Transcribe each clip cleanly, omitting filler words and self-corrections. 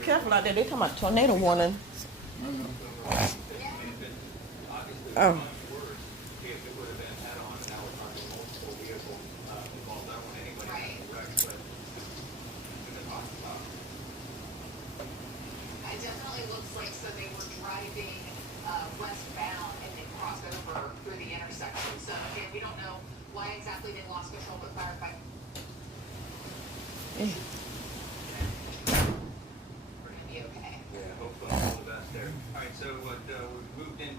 careful out there. They talking about tornado warning. Oh. It definitely looks like so they were driving westbound and they crossed over through the intersection. So again, we don't know why exactly they lost control, but firefighter. We're gonna be okay. Yeah, hopefully all the best there. All right, so we've moved in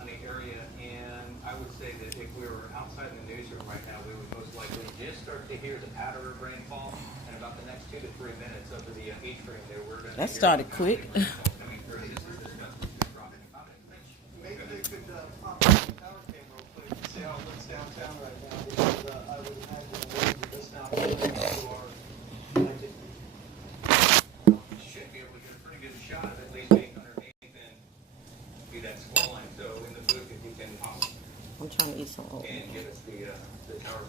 on the area, and I would say that if we were outside in the newsroom right now, we would most likely just start to hear the patter of rainfall. And about the next 2 to 3 minutes over the atrium there, we're going to. That started quick. Maybe they could pop up the tower cam real quick and see how it looks downtown right now, because I would imagine the winds are just now blowing into our connected. Should be able to get a pretty good shot of at least being underneath and be that squall line. So in the booth, if you can pop I'm trying to eat some oatmeal. and give us the tower,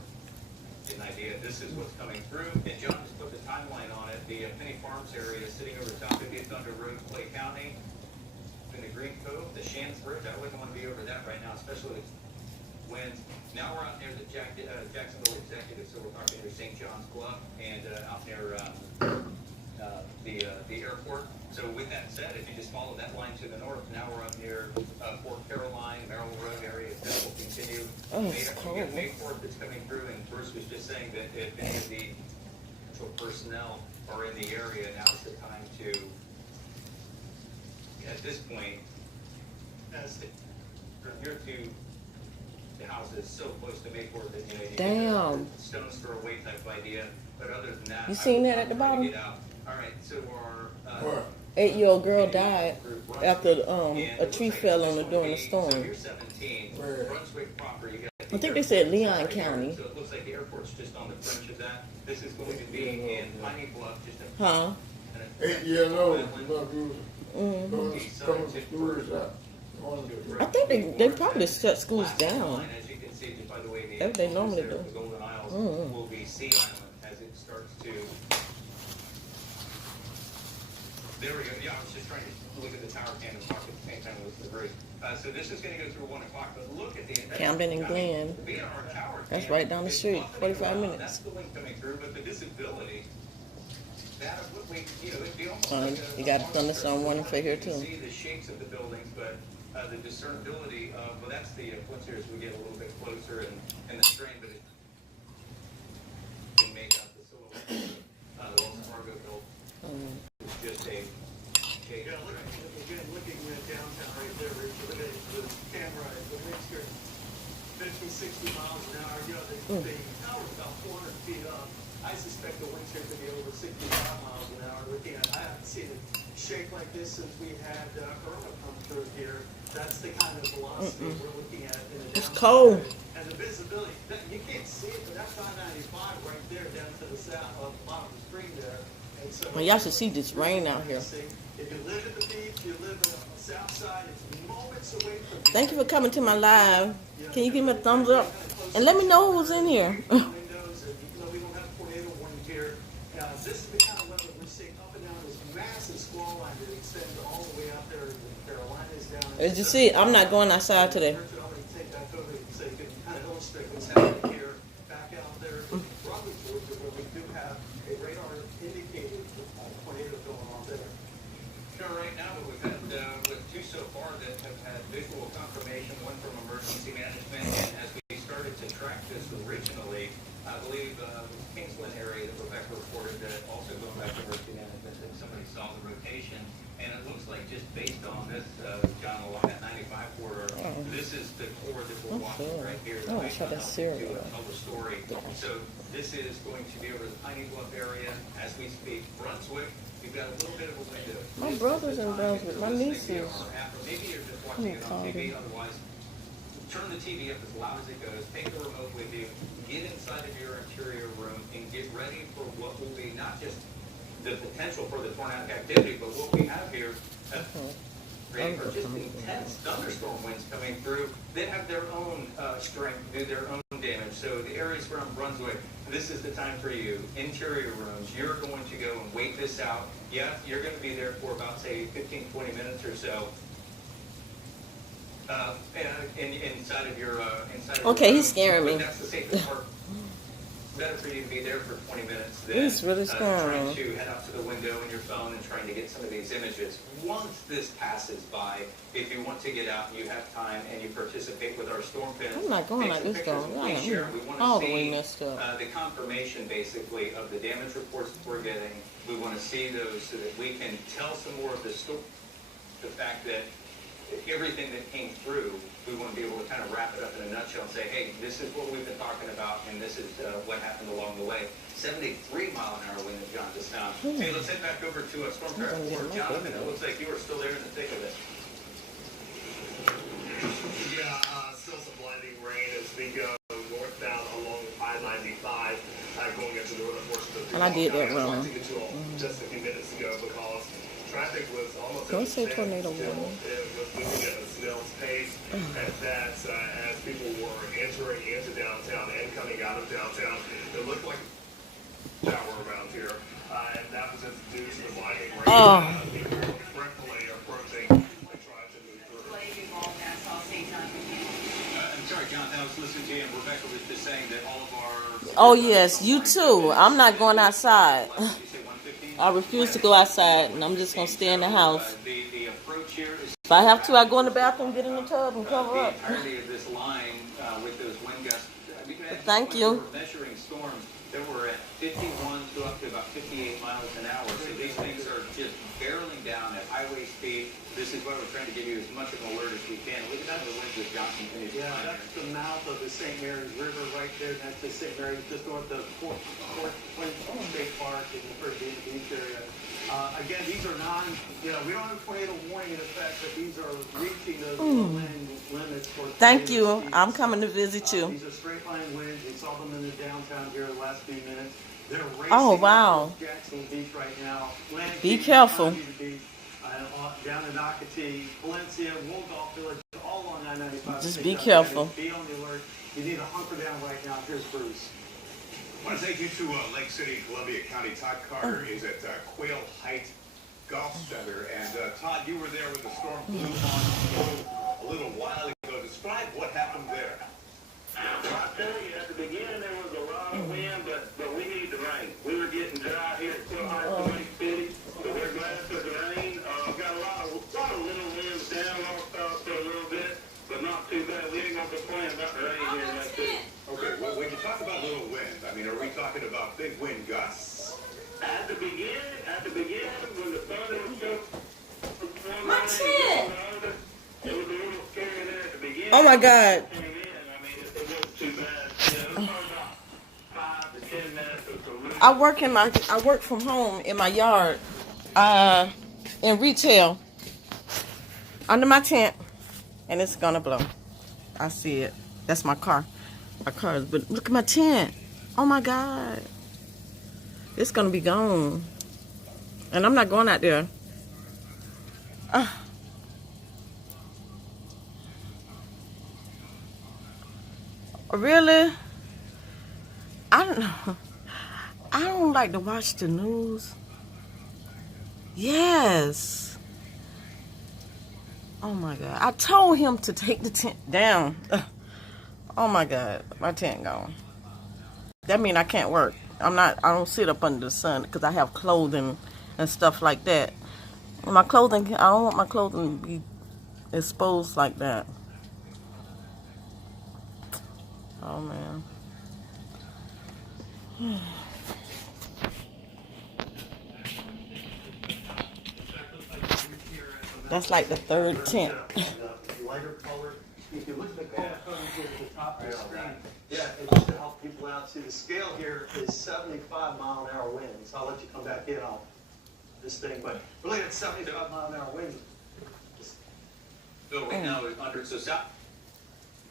get an idea. This is what's coming through. And John just put the timeline on it. The Penny Farms area is sitting over the top of it under Roadway County. In the Green Cove, the Shands Bridge, I wouldn't want to be over that right now, especially with winds. Now we're out near the Jacksonville Executive, so we're talking near St. John's Bluff and out near the airport. So with that said, if you just follow that line to the north, now we're up near Fort Caroline, Merrill Road area. That will continue. Oh, it's cold. We got Mayport that's coming through, and Bruce was just saying that if any of the actual personnel are in the area, now's the time to. At this point, as from here to the house is so close to Mayport that you Damn. get stones throw away type of idea. But other than that, You seen that at the bottom? All right, so our 8-year-old girl died after a tree fell on her during the storm. So you're 17. Brunswick proper. You got I think they said Leon County. So it looks like the airport's just on the fringe of that. This is going to be in Piney Bluff, just a. Huh? 8 years old. I think they probably shut schools down. As you can see, just by the way, That's what they normally do. The Golden Isles will be Sea Island as it starts to. There we go. Yeah, I was just trying to look at the tower cam and talk at the same time with the bridge. So this is going to go through 1 o'clock, but look at the. Camden and Glen. That's right down the street. 45 minutes. That's the link coming through, but the visibility. That of what we, it'd be almost like You got a thunderstorm warning for here too. see the shapes of the buildings, but the discernibility of, well, that's the once here as we get a little bit closer and the strain, but it can make out the silhouette. The Wells Fargo build is just a shape. Yeah, looking at downtown right there, Rich, look at the camera, the winds here, 50, 60 miles an hour. The tower's about 400 feet up. I suspect the winds here could be over 65 miles an hour. I haven't seen it shake like this since we had Irma come through here. That's the kind of velocity we're looking at in the It's downtown cold. area. And the visibility, you can't see it, but that's I-95 right there down to the south of the bottom of the screen there. And so, Well, y'all should see this rain out here. if you live at the beach, you live on the south side, it's moments away from you. Thank you for coming to my live. Can you give me a thumbs up? And let me know who's in here. Windows, and even though we don't have a tornado warning here, this is the kind of weather we're seeing up and down this massive squall line that extends all the way out there in the Carolinas down. As you see, I'm not going outside today. Richard, I'm going to take that over so you can kind of illustrate what's happening here. Back out there in Roadway, Georgia, where we do have a radar indicated tornado going on there. Right now, we've had with 2 so far that have had visual confirmation, one from emergency management, and as we started to track this originally, I believe the Kingsland area that Rebecca reported that also going back to emergency management, that somebody saw the rotation, and it looks like just based on this, John, along that 95 corridor, this is the core that we're watching right here. Oh, I thought that's cereal. Tell the story. So this is going to be over the Piney Bluff area as we speak. Brunswick, we've got a little bit of a window. My brother's in Brunswick. My nieces. Maybe you're just watching it on TV. Otherwise, turn the TV up as loud as it goes. Take the remote with you. Get inside of your interior room and get ready for what will be not just the potential for the tornadic activity, but what we have here. Are just intense thunderstorm winds coming through. They have their own strength, do their own home damage. So the areas around Brunswick, this is the time for you. Interior rooms, you're going to go and wait this out. Yeah, you're going to be there for about, say, 15, 20 minutes or so. Inside of your Okay, room. he's scaring me. But that's the safest part. Better for you to be there for 20 minutes than He's really scaring trying me. to head out to the window in your phone and trying to get some of these images. Once this passes by, if you want to get out and you have time and you participate with our storm pins, I'm not going take like some this, pictures though. and please share. We want to All the way see messed up. the confirmation, basically, of the damage reports that we're getting. We want to see those so that we can tell some more of the story. The fact that everything that came through, we want to be able to kind of wrap it up in a nutshell and say, hey, this is what we've been talking about, and this is what happened along the way. 73-mile-an-hour wind that John just found. Hey, let's head back over to Storm Track Report. Jonathan, it looks like you are still there in the thick of it. Yeah, still some blinding rain as we go northbound along I-95, going into the northern portion of the And I did that wrong. Just a few minutes ago because traffic was almost Don't at say the tornado standstill. warning. It was moving at a snail's pace, and that's as people were entering into downtown and coming out of downtown. It looked like a shower around here, and that was just due to the blinding rain. People were fretfully approaching to try to move through. I'm sorry, Jonathan, I was listening to you, and Rebecca was just saying that all of our... Oh, yes, you too. I'm not going outside. Did you say 115? I refuse to go outside, and I'm just going to stay in the house. The approach here is... If I have to, I go in the bathroom, get in the tub, and cover The up. entirety of this line with those wind gusts. I mean, Thank when you. we were measuring storms that were at 51 to up to about 58 miles an hour. So these things are just barreling down at highway speed. This is why we're trying to give you as much of an alert as we can. Look at that, the winds that John continues to Yeah, find that's the mouth of the St. Mary's River right there. That's the St. Mary's just north of Fort State Park in the first beach area. Again, these are we don't have a tornado warning in effect, but these are reaching those wind limits for Thank tornado you. speeds. I'm coming to visit you. These are straight line winds. We saw them in the downtown here the last few minutes. They're racing Oh, wow. towards Jackson Beach right now. Atlantic Be Beach, careful. Convent Beach, down in Nocatee, Valencia, Waldorf Village, all on I-95. Just be careful. Be on the alert. You need to hunker down right now. Here's Bruce. I want to take you to Lake City, Columbia County. Todd Carter is at Quail Heights Golf Center. And Todd, you were there when the storm blew on a little while ago. Describe what happened there. Well, I tell you, at the beginning there was a lot of wind, but we need the rain. We were getting dry here at Quail Heights in Lake City, so we're glad for the rain. Got a lot of little winds down north south for a little bit, but not too bad. We ain't gonna complain about the rain here in Lake City. Okay, well, when you talk about little wind, I mean, are we talking about big wind gusts? At the beginning, when the thunder was so My tent. it was a little scary there at the beginning. Oh, my God. Came in, I mean, it wasn't too bad. It was about 5 to 10 minutes of some really I work from home in my yard, in retail, under my tent, and it's gonna blow. I see it. That's my car. My car is, but look at my tent. Oh my God. It's gonna be gone. And I'm not going out there. Really? I don't know. I don't like to watch the news. Yes. Oh my God. I told him to take the tent down. Oh my God. My tent gone. That means I can't work. I don't sit up under the sun because I have clothing and stuff like that. My clothing, I don't want my clothing to be exposed like that. Oh man. That's like the third tent. Lighter color. If you look at the color code here at the top of the screen, it just to help people out. See, the scale here is 75-mile-an-hour winds. I'll let you come back in on this thing, but really it's 75-mile-an-hour winds. So right now, under so south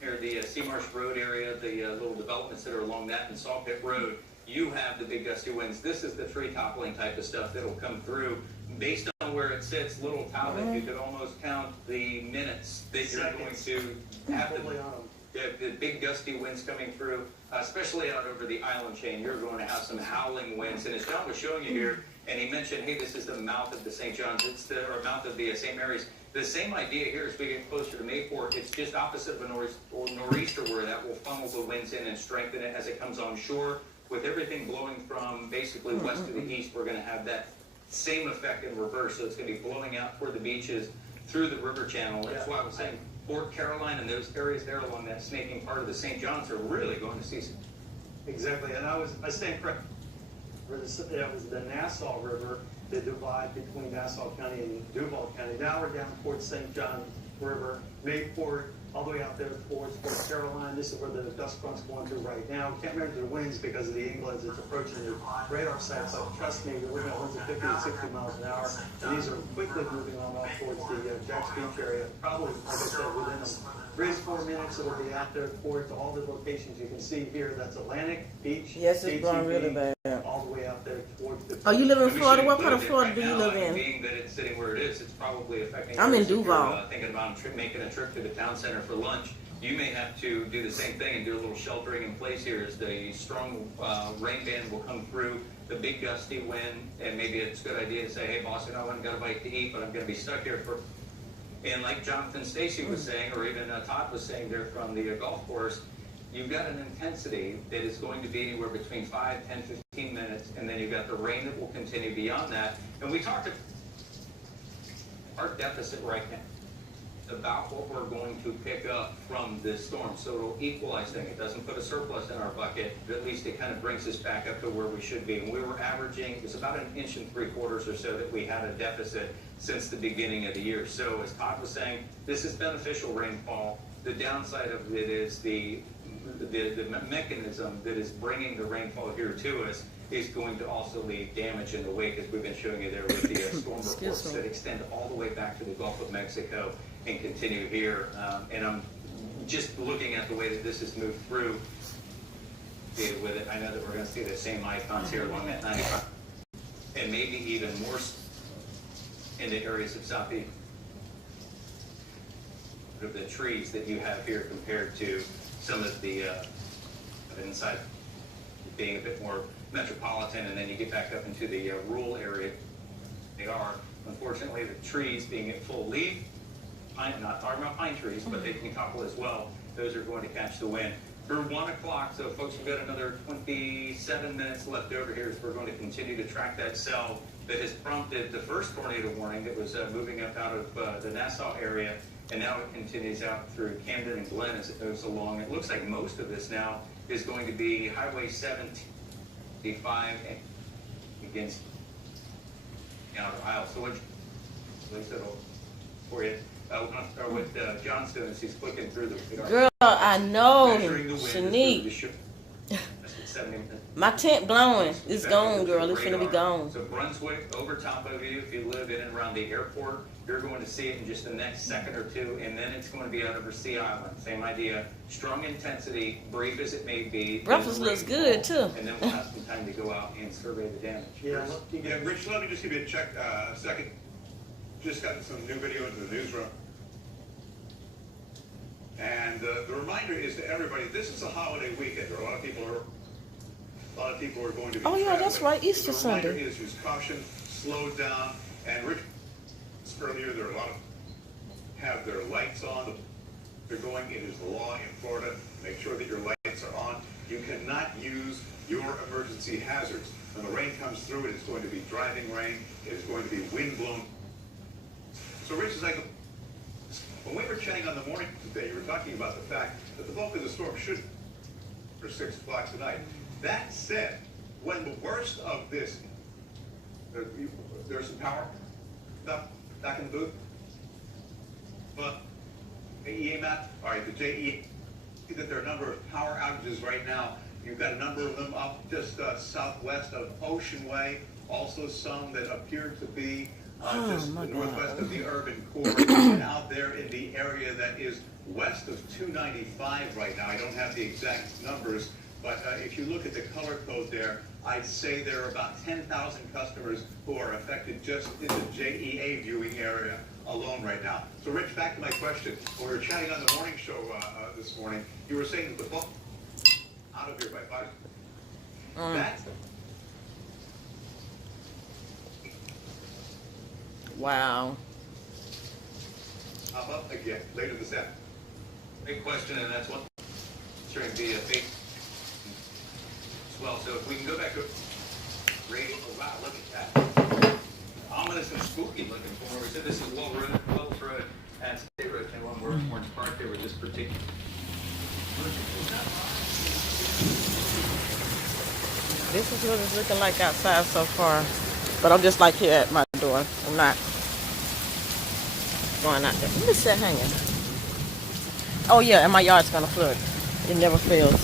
here, the Seamarsh Road area, the little developments that are along that and Saw Pit Road, you have the big gusty winds. This is the tree toppling type of stuff that'll come through. Based on where it sits, Little Talbot, you could almost count the minutes that you're going to have to. Probably on them. the big gusty winds coming through, especially out over the island chain. You're going to have some howling winds. And as John was showing you here, and he mentioned, hey, this is the mouth of the St. John's, or mouth of the St. Mary's. The same idea here as we get closer to Mayport. It's just opposite of a nor'easter where that will funnel the winds in and strengthen it as it comes on shore. With everything blowing from basically west to the east, we're going to have that same effect in reverse. So it's going to be blowing out toward the beaches through the river channel. That's why I was saying Fort Caroline and those areas there along that snaking part of the St. John's are really going to see some. Exactly, and I stand correct. That was the Nassau River, the divide between Nassau County and Duval County. Now we're down towards St. John River, Mayport, all the way out there towards Fort Caroline. This is where the dust front's going through right now. Can't remember the winds because of the angle as it's approaching the radar sites. But trust me, we're looking at winds of 50 to 60 miles an hour. And these are quickly moving on off towards the Jack's Beach area. Probably, like I said, within 3 to 4 minutes, it'll be out there towards all the locations you can see here. That's Atlantic Beach. Yes, it's blowing really bad. All the way out there towards the. Oh, you live in Florida? What part of Florida do you live in? Being that it's sitting where it is, it's probably affecting. I'm in if you're, Duval. Thinking about making a trip to the town center for lunch, you may have to do the same thing and do a little sheltering in place here as the strong rain band will come through, the big gusty wind, and maybe it's a good idea to say, hey boss, I haven't got a bite to eat, but I'm going to be stuck here for. And like Jonathan Stacy was saying, or even Todd was saying there from the golf course, you've got an intensity that is going to be anywhere between 5, 10, 15 minutes, and then you've got the rain that will continue beyond that. And we talked about our deficit right now about what we're going to pick up from this storm. So it'll equalize things. It doesn't put a surplus in our bucket, but at least it kind of brings us back up to where we should be. And we were averaging, it was about 1 3/4 inches or so that we had a deficit since the beginning of the year. So as Todd was saying, this is beneficial rainfall. The downside of it is the mechanism that is bringing the rainfall here to us is going to also leave damage in the wake, as we've been showing you there with the storm reports that extend all the way back to the Gulf of Mexico and continue here. And I'm just looking at the way that this has moved through with it. I know that we're going to see the same icons here along that 95, and maybe even more in the areas of southeast of the trees that you have here compared to some of the inside being a bit more metropolitan, and then you get back up into the rural area. They are, unfortunately, the trees being at full leaf, not talking about pine trees, but they can topple as well. Those are going to catch the wind. Through 1 o'clock, so folks, we've got another 27 minutes left over here as we're going to continue to track that cell that has prompted the first tornado warning that was moving up out of the Nassau area, and now it continues out through Camden and Glen as it moves along. It looks like most of this now is going to be Highway 75 and against the outer aisle. So what for you? We're going to start with Johnston as he's clicking through the Girl, I know, measuring the wind Shanique. My tent blowing. It's gone, girl. It's gonna be gone. So Brunswick, over top of you, if you live in and around the airport, you're going to see it in just the next second or two, and then it's going to be out over Sea Island. Same idea. Strong intensity, brief as it may be. Breakfast looks good, too. And then we'll have some time to go out and survey the damage. Yeah, Rich, let me just give you a second. Just gotten some new video into the newsroom. And the reminder is to everybody, this is a holiday weekend. There are a lot of people who are going to be Oh, yeah, traveling. that's right, Easter The reminder Sunday. is use caution, slow down, and Rich, earlier there are a lot of have their lights on. They're going, it is the law in Florida. Make sure that your lights are on. You cannot use your emergency hazards. When the rain comes through, it is going to be driving rain. It is going to be wind blown. So Rich is like, when we were chatting on the morning today, you were talking about the fact that the bulk of the storm should for 6 o'clock tonight. That said, when the worst of this, there's some power stuff back in the booth. But the EMAT, all right, the JE, see that there are a number of power outages right now. You've got a number of them up just southwest of Ocean Way, also some that appear to be just northwest of the urban core, and out there in the area that is west of 295 right now. I don't have the exact numbers, but if you look at the color code there, I'd say there are about 10,000 customers who are affected just in the JEA viewing area alone right now. So, Rich, back to my question. When we were chatting on the morning show this morning, you were saying that the book out of here by 5. That's Wow. up again later this afternoon. Big question, and that's what during the big as well. So if we can go back to radio, oh wow, look at that. Ominous and spooky looking for where we said this is Wells Road and State Road 21 Orange Park. They were just particular. This is what it's looking like outside so far. But I'm just like here at my door. I'm not going out there. Look at that hanging. Oh yeah, and my yard's gonna flood. It never fails.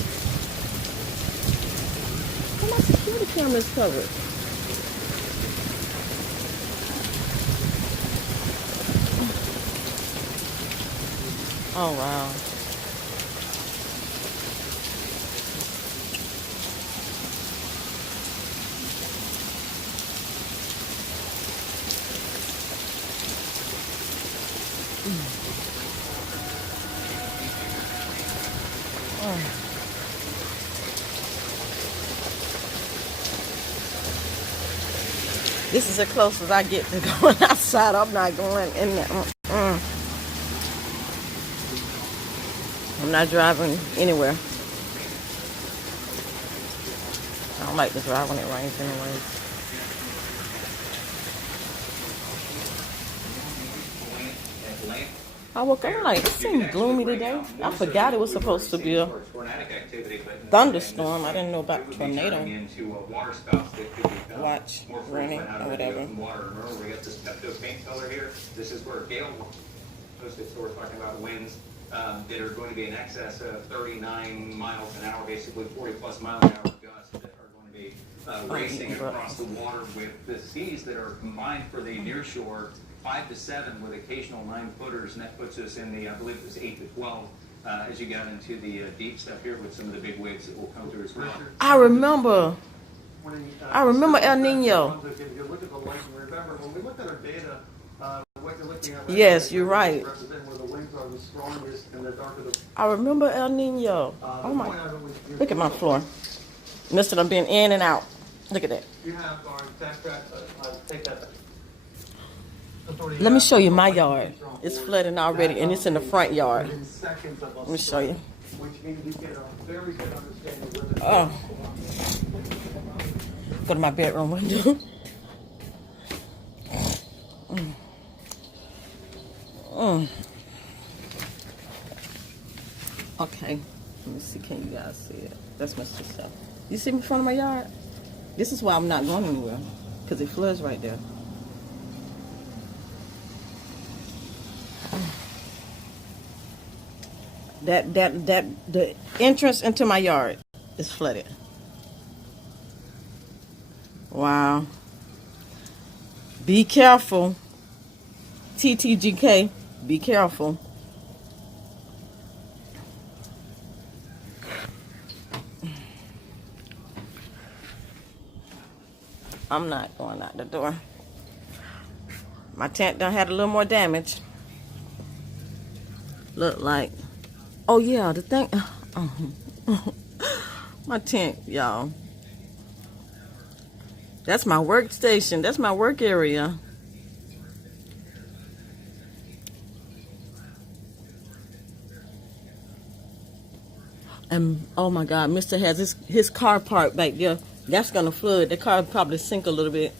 Oh, my security camera is covered. Oh wow. This is the closest I get to going outside. I'm not going in there. I'm not driving anywhere. I don't like to drive when it rains anyways. I woke up like, it seemed gloomy today. I forgot it was supposed to be a thunderstorm. I didn't know about tornado. Watch, raining or whatever. We got this Pepto paint color here. This is where Gale posted, so we're talking about winds that are going to be in excess of 39 miles an hour, basically 40 plus mile an hour gusts that are going to be racing across the water with the seas that are combined for the near shore 5 to 7 with occasional 9-footers, and that puts us in the, I believe it was 8 to 12 as you got into the deep stuff here with some of the big waves that will come through as well. I remember El Nino. If you look at the light, remember when we looked at our data, what you're looking at right Yes, now, you're right. represent where the winds are the strongest and the darker the. I remember El Nino. Oh my, look at my floor. Missing them being in and out. Look at that. You have our tax track, take that. Let me show you my yard. It's flooding already, and it's in the front yard. Let me show you. Which means you get a very good understanding of where the. Oh. Go to my bedroom window. Okay. Let me see. Can you guys see it? That's Mr. Stuff. You see me in front of my yard? This is why I'm not going anywhere. Because it floods right there. The entrance into my yard is flooded. Wow. Be careful. TTGK, be careful. I'm not going out the door. My tent done had a little more damage. Look like, oh yeah, the thing, my tent, y'all. That's my workstation. That's my work area. And oh my God, Mr. has his car parked back there. That's gonna flood. The car probably sink a little bit.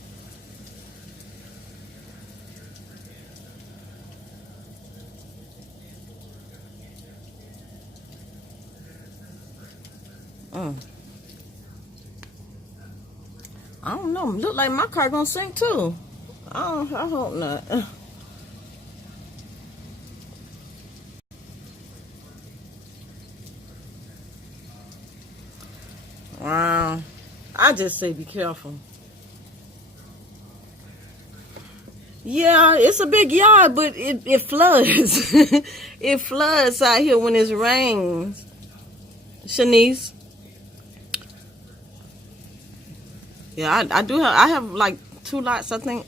I don't know. Look like my car gonna sink too. I hope not. Wow. I just say be careful. Yeah, it's a big yard, but it floods. It floods out here when it rains. Shanice. Yeah, I do have. I have like 2 lots. I think.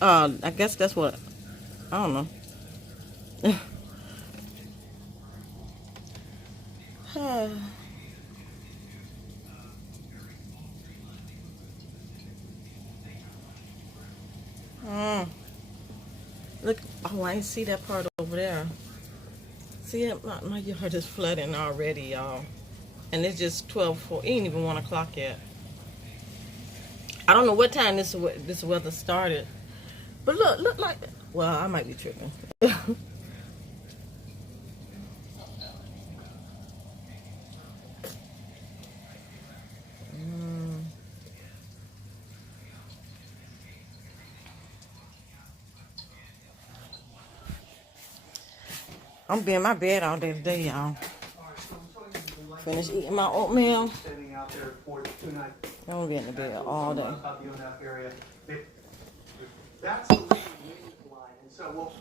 I guess that's what. I don't know. Mm. Look. Oh, I didn't see that part over there. See it? My yard is flooding already, y'all. And it's just 12:04. It ain't even 1 o'clock yet. I don't know what time this weather started. But look like. Well, I might be tripping. I'm being in my bed all day today, y'all. Finish eating my oatmeal. Standing out there for the 2 night. I'm gonna be in the bed all day. Area. That's the leading wind line. And so, well,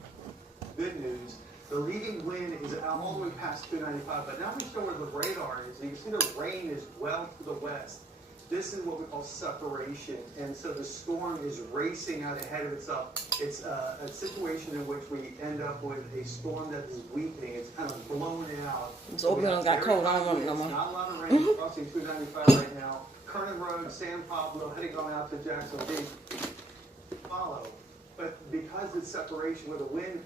good news. The leading wind is out all the way past 295. But now we show where the radar is. You can see the rain is well to the west. This is what we call separation. And so the storm is racing out ahead of itself. It's a situation in which we end up with a storm that is weakening. It's kind of blown out. This oatmeal got cold. I don't want it no more. Not a lot of rain crossing 295 right now. Kernan Road, San Pablo, heading on out to Jackson Beach. Follow. But because it's separation with the wind,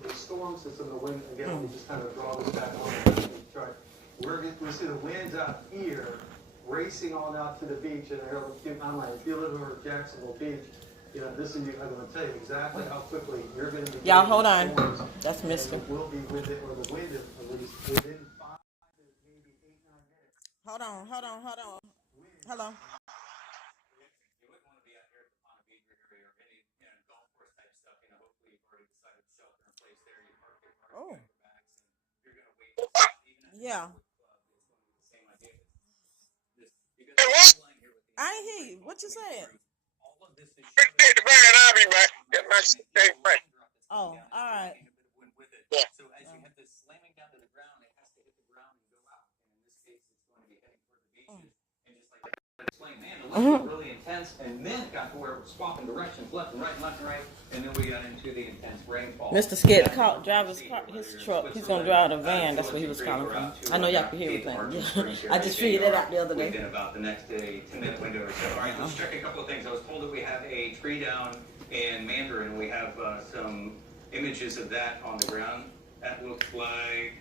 the storm system, the wind, again, we just kind of draw this back on the chart. We see the winds out here racing on out to the beach, and if you live over Jacksonville Beach, you know, this is, I'm going to tell you exactly how quickly you're going to be. Y'all, hold on. That's Mister. Will be with it, or the wind at least within 5 to maybe 8, 9 minutes. Hold on. Hello. You wouldn't want to be out here at the Ponte Vedra area or any, golf course type stuff. Hopefully you've already decided to shelter in place there. You park your bags, and you're going to wait. Even Yeah. it's going to be the same idea. You got the line here with the I ain't hear you. What you said? all of this is I'll be back. Get my steak back. Oh, all right. Yeah. So as you have this slamming down to the ground, it has to hit the ground and go out. And in this case, it's going to be heading toward the beaches. And just like I explained, man, the winds were really intense, and then it got to where it was swapping directions left and right, and then we got into the intense rainfall. Mr. Scared to drive his truck. He's gonna drive a van. That's where he was calling from. I know y'all can hear everything. I just figured that out the other day. Within about the next day, 10-minute window or so. All right, let's check a couple of things. I was told that we have a tree down in Mandarin. We have some images of that on the ground. That looks like,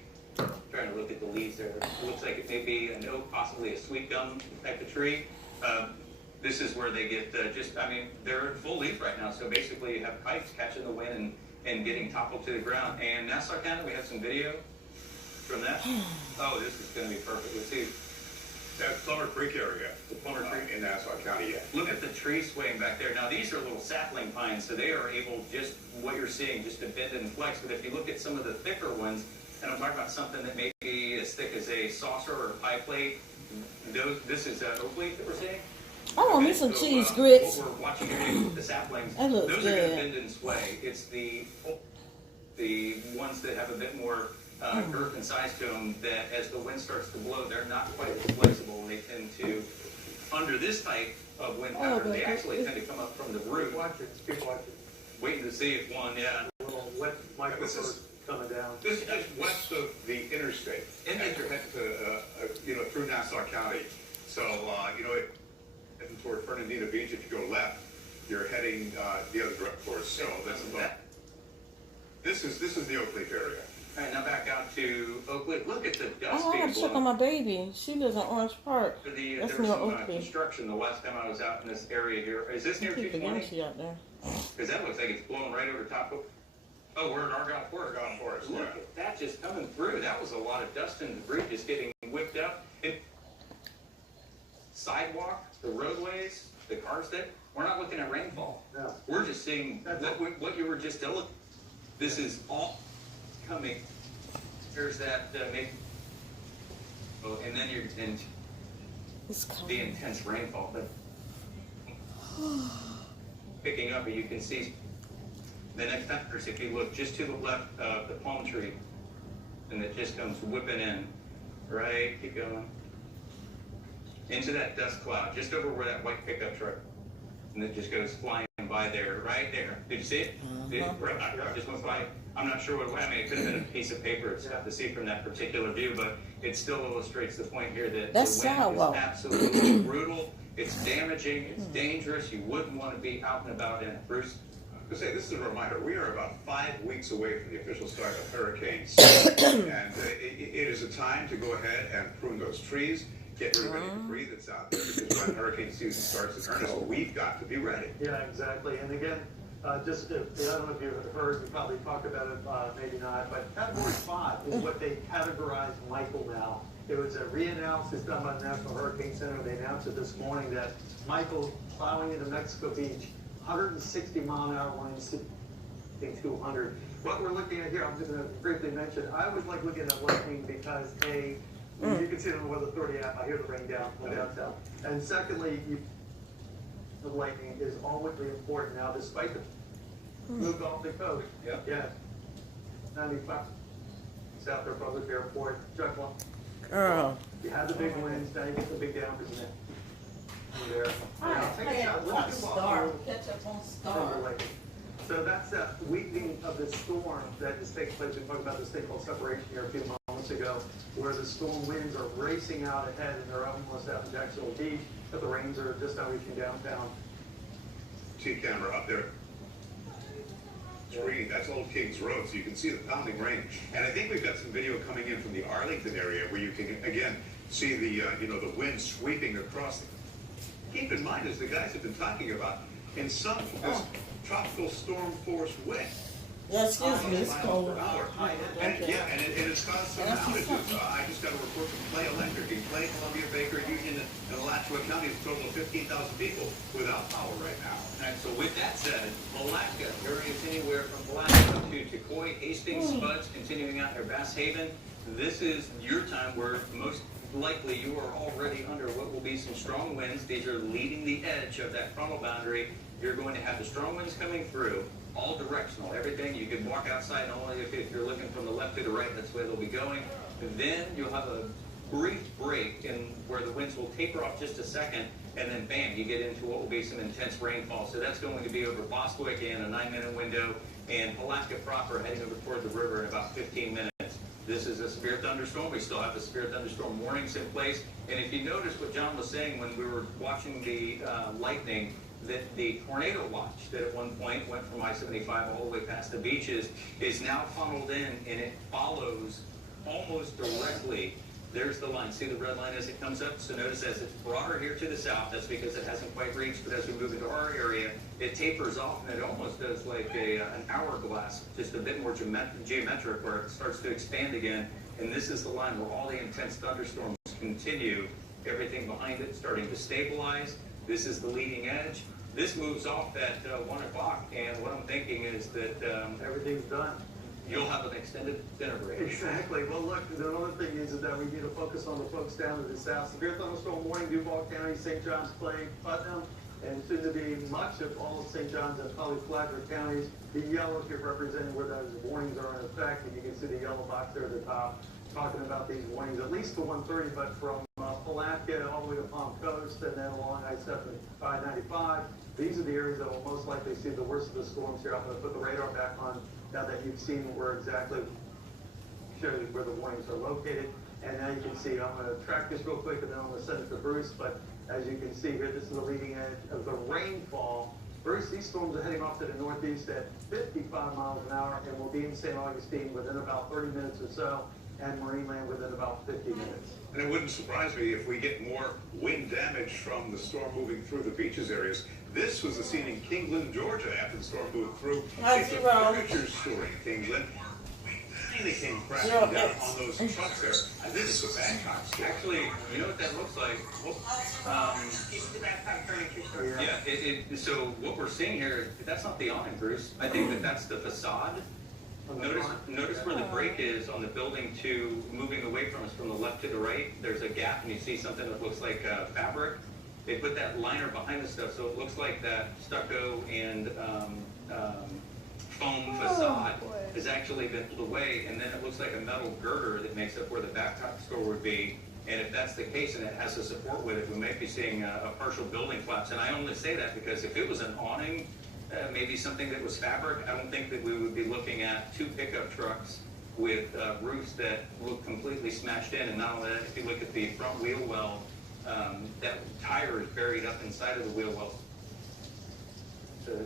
trying to look at the leaves there. It looks like it may be an oak, possibly a sweet gum type of tree. This is where they get they're in full leaf right now. So basically you have kites catching the wind and getting toppled to the ground. And Nassau County, we have some video from that. Oh, this is going to be perfect. Let's see. That's Plummer Creek area. The Plummer Creek in Nassau County, yeah. Look at the tree swaying back there. Now, these are little sapling pines, so they are able, just what you're seeing, just to bend and flex. But if you look at some of the thicker ones, and I'm talking about something that may be as thick as a saucer or a pie plate, this is oak leaf that we're seeing. I want me some cheese grits. What we're watching here with the saplings, That looks those are going to good. bend and sway. It's the ones that have a bit more girth and size to them that as the wind starts to blow, they're not quite as flexible, and they tend to, under this type of wind pattern, they actually tend to come up from the root. Keep watching. Waiting to see if one, A little wet microburst coming down. This is just west of the interstate. And you're heading to, through Nassau County. So, heading toward Fernandina Beach, if you go left, you're heading the other direction towards. So that's that. This is the Oak Leaf area. All right, now back out to Oakwood. Look at the dust Oh, I being gotta check on blown. my baby. She lives in Orange Park. There That's was near some Oakley. construction the last time I was out in this area here. Is this near Keep the 220? Yankee out there. Because that looks like it's blowing right over top of. Oh, we're in Argyle Forest. Argyle Forest, Look yeah. at that just coming through. That was a lot of dust and debris just getting whipped up. Sidewalk, the roadways, the cars that. We're not looking at rainfall. No. We're just seeing what you were just telling. This is all coming. There's that oh, and then you're in It's cold. the intense rainfall, but picking up, and you can see the next time, if you look just to the left of the palm tree, and it just comes whipping in, right? Keep going. into that dust cloud, just over where that white pickup truck, and it just goes flying by there, right there. Did you see it? Right, just went by. I'm not sure what, I mean, it could have been a piece of paper. It's tough to see from that particular view, but it still illustrates the point here that That's the wind sidewalk. is absolutely brutal. It's damaging. It's dangerous. You wouldn't want to be out and about in it. Bruce? To say, this is a reminder, we are about 5 weeks away from the official start of hurricane season, and it is a time to go ahead and prune those trees, get rid of any debris that's out there, because when hurricane season starts in earnest, we've got to be ready. Yeah, exactly. And again, just if, I don't know if you've heard, we probably talked about it, maybe not, but Category 5 is what they categorized Michael now. It was a re-announce, it's done by the National Hurricane Center. They announced it this morning that Michael plowing into Mexico Beach, 160-mile-an-hour winds, 200. What we're looking at here, I'm just going to briefly mention, I always like looking at lightning because, A, you can see it on the Weather Authority app, I hear the rain downtown. And secondly, the lightning is always important now, despite the move off the coast. Yeah. 95 South there, Public Airport, Chuck one. Girl. You have the big winds, now you get the big downers in there. There. Catch up on Star. So that's that weakening of the storm that just takes place. We talked about this thing called separation here a few moments ago, where the storm winds are racing out ahead and they're almost out in Jacksonville Beach, but the rains are just now reaching downtown. See camera up there. Screen, that's Old Kings Road, so you can see the pounding rain. And I think we've got some video coming in from the Arlington area where you can, again, see the, the wind sweeping across. Keep in mind, as the guys have been talking about, in some of this tropical storm force wind. Yeah, excuse me, it's cold. And it's caused some outages. I just got a report from Clay Electric in Clay, Columbia, Baker, Union, and Alachua counties, a total of 15,000 people without power right now. And so with that said, Palatka, areas anywhere from Palatka to Tocoi, Hastings, Spuds, continuing out near Bass Haven, this is your time where most likely you are already under what will be some strong winds. These are leading the edge of that frontal boundary. You're going to have the strong winds coming through, all directional, everything. You can walk outside only if you're looking from the left to the right, that's where they'll be going. And then you'll have a brief break in where the winds will taper off just a second, and then bam, you get into what will be some intense rainfall. So that's going to be over Bostwick in a 9-minute window, and Palatka proper heading over toward the river in about 15 minutes. This is a severe thunderstorm. We still have the severe thunderstorm warnings in place. And if you notice what John was saying when we were watching the lightning, that the tornado watch that at one point went from I-75 all the way past the beaches is now funneled in, and it follows almost directly. There's the line. See the red line as it comes up? So notice as it's broader here to the south, that's because it hasn't quite reached, but as we move into our area, it tapers off, and it almost does like an hourglass, just a bit more geometric, where it starts to expand again. And this is the line where all the intense thunderstorms continue. Everything behind it starting to stabilize. This is the leading edge. This moves off at 1 o'clock, and what I'm thinking is that Everything's done. you'll have an extended dinner break. Exactly. Well, look, the other thing is that we need to focus on the folks down to the south. Severe thunderstorm warning, Duval County, St. John's, Clay, Putnam, and soon to be much of all of St. John's and probably Flagler counties. The yellow here representing where those warnings are in effect, and you can see the yellow box there at the top talking about these warnings, at least to 1:30, but from Palatka all the way to Palm Coast and then along I-95. These are the areas that will most likely see the worst of the storms here. I'm going to put the radar back on now that you've seen where exactly show you where the warnings are located. And now you can see, I'm going to track this real quick and then I'm going to send it to Bruce. But as you can see here, this is the leading edge of the rainfall. Bruce, these storms are heading off to the northeast at 55 miles an hour and will be in St. Augustine within about 30 minutes or so, and Marineland within about 50 minutes. And it wouldn't surprise me if we get more wind damage from the storm moving through the beaches areas. This was the scene in Kingland, Georgia, after the storm moved through. It's a furniture store in Kingland. They came crashing down on those trucks there. I think it's a Badcock store. Actually, you know what that looks like? It's the Badcock furniture store. Yeah, so what we're seeing here, that's not the awning, Bruce. I think that that's the facade. Notice where the break is on the building to moving away from us from the left to the right. There's a gap, and you see something that looks like fabric. They put that liner behind the stuff, so it looks like that stucco and foam facade has actually been pulled away, and then it looks like a metal girder that makes up where the Badcock store would be. And if that's the case and it has the support with it, we might be seeing a partial building collapse. And I only say that because if it was an awning, maybe something that was fabric, I don't think that we would be looking at 2 pickup trucks with roofs that look completely smashed in. And not only that, if you look at the front wheel well, that tire is buried up inside of the wheel well. So,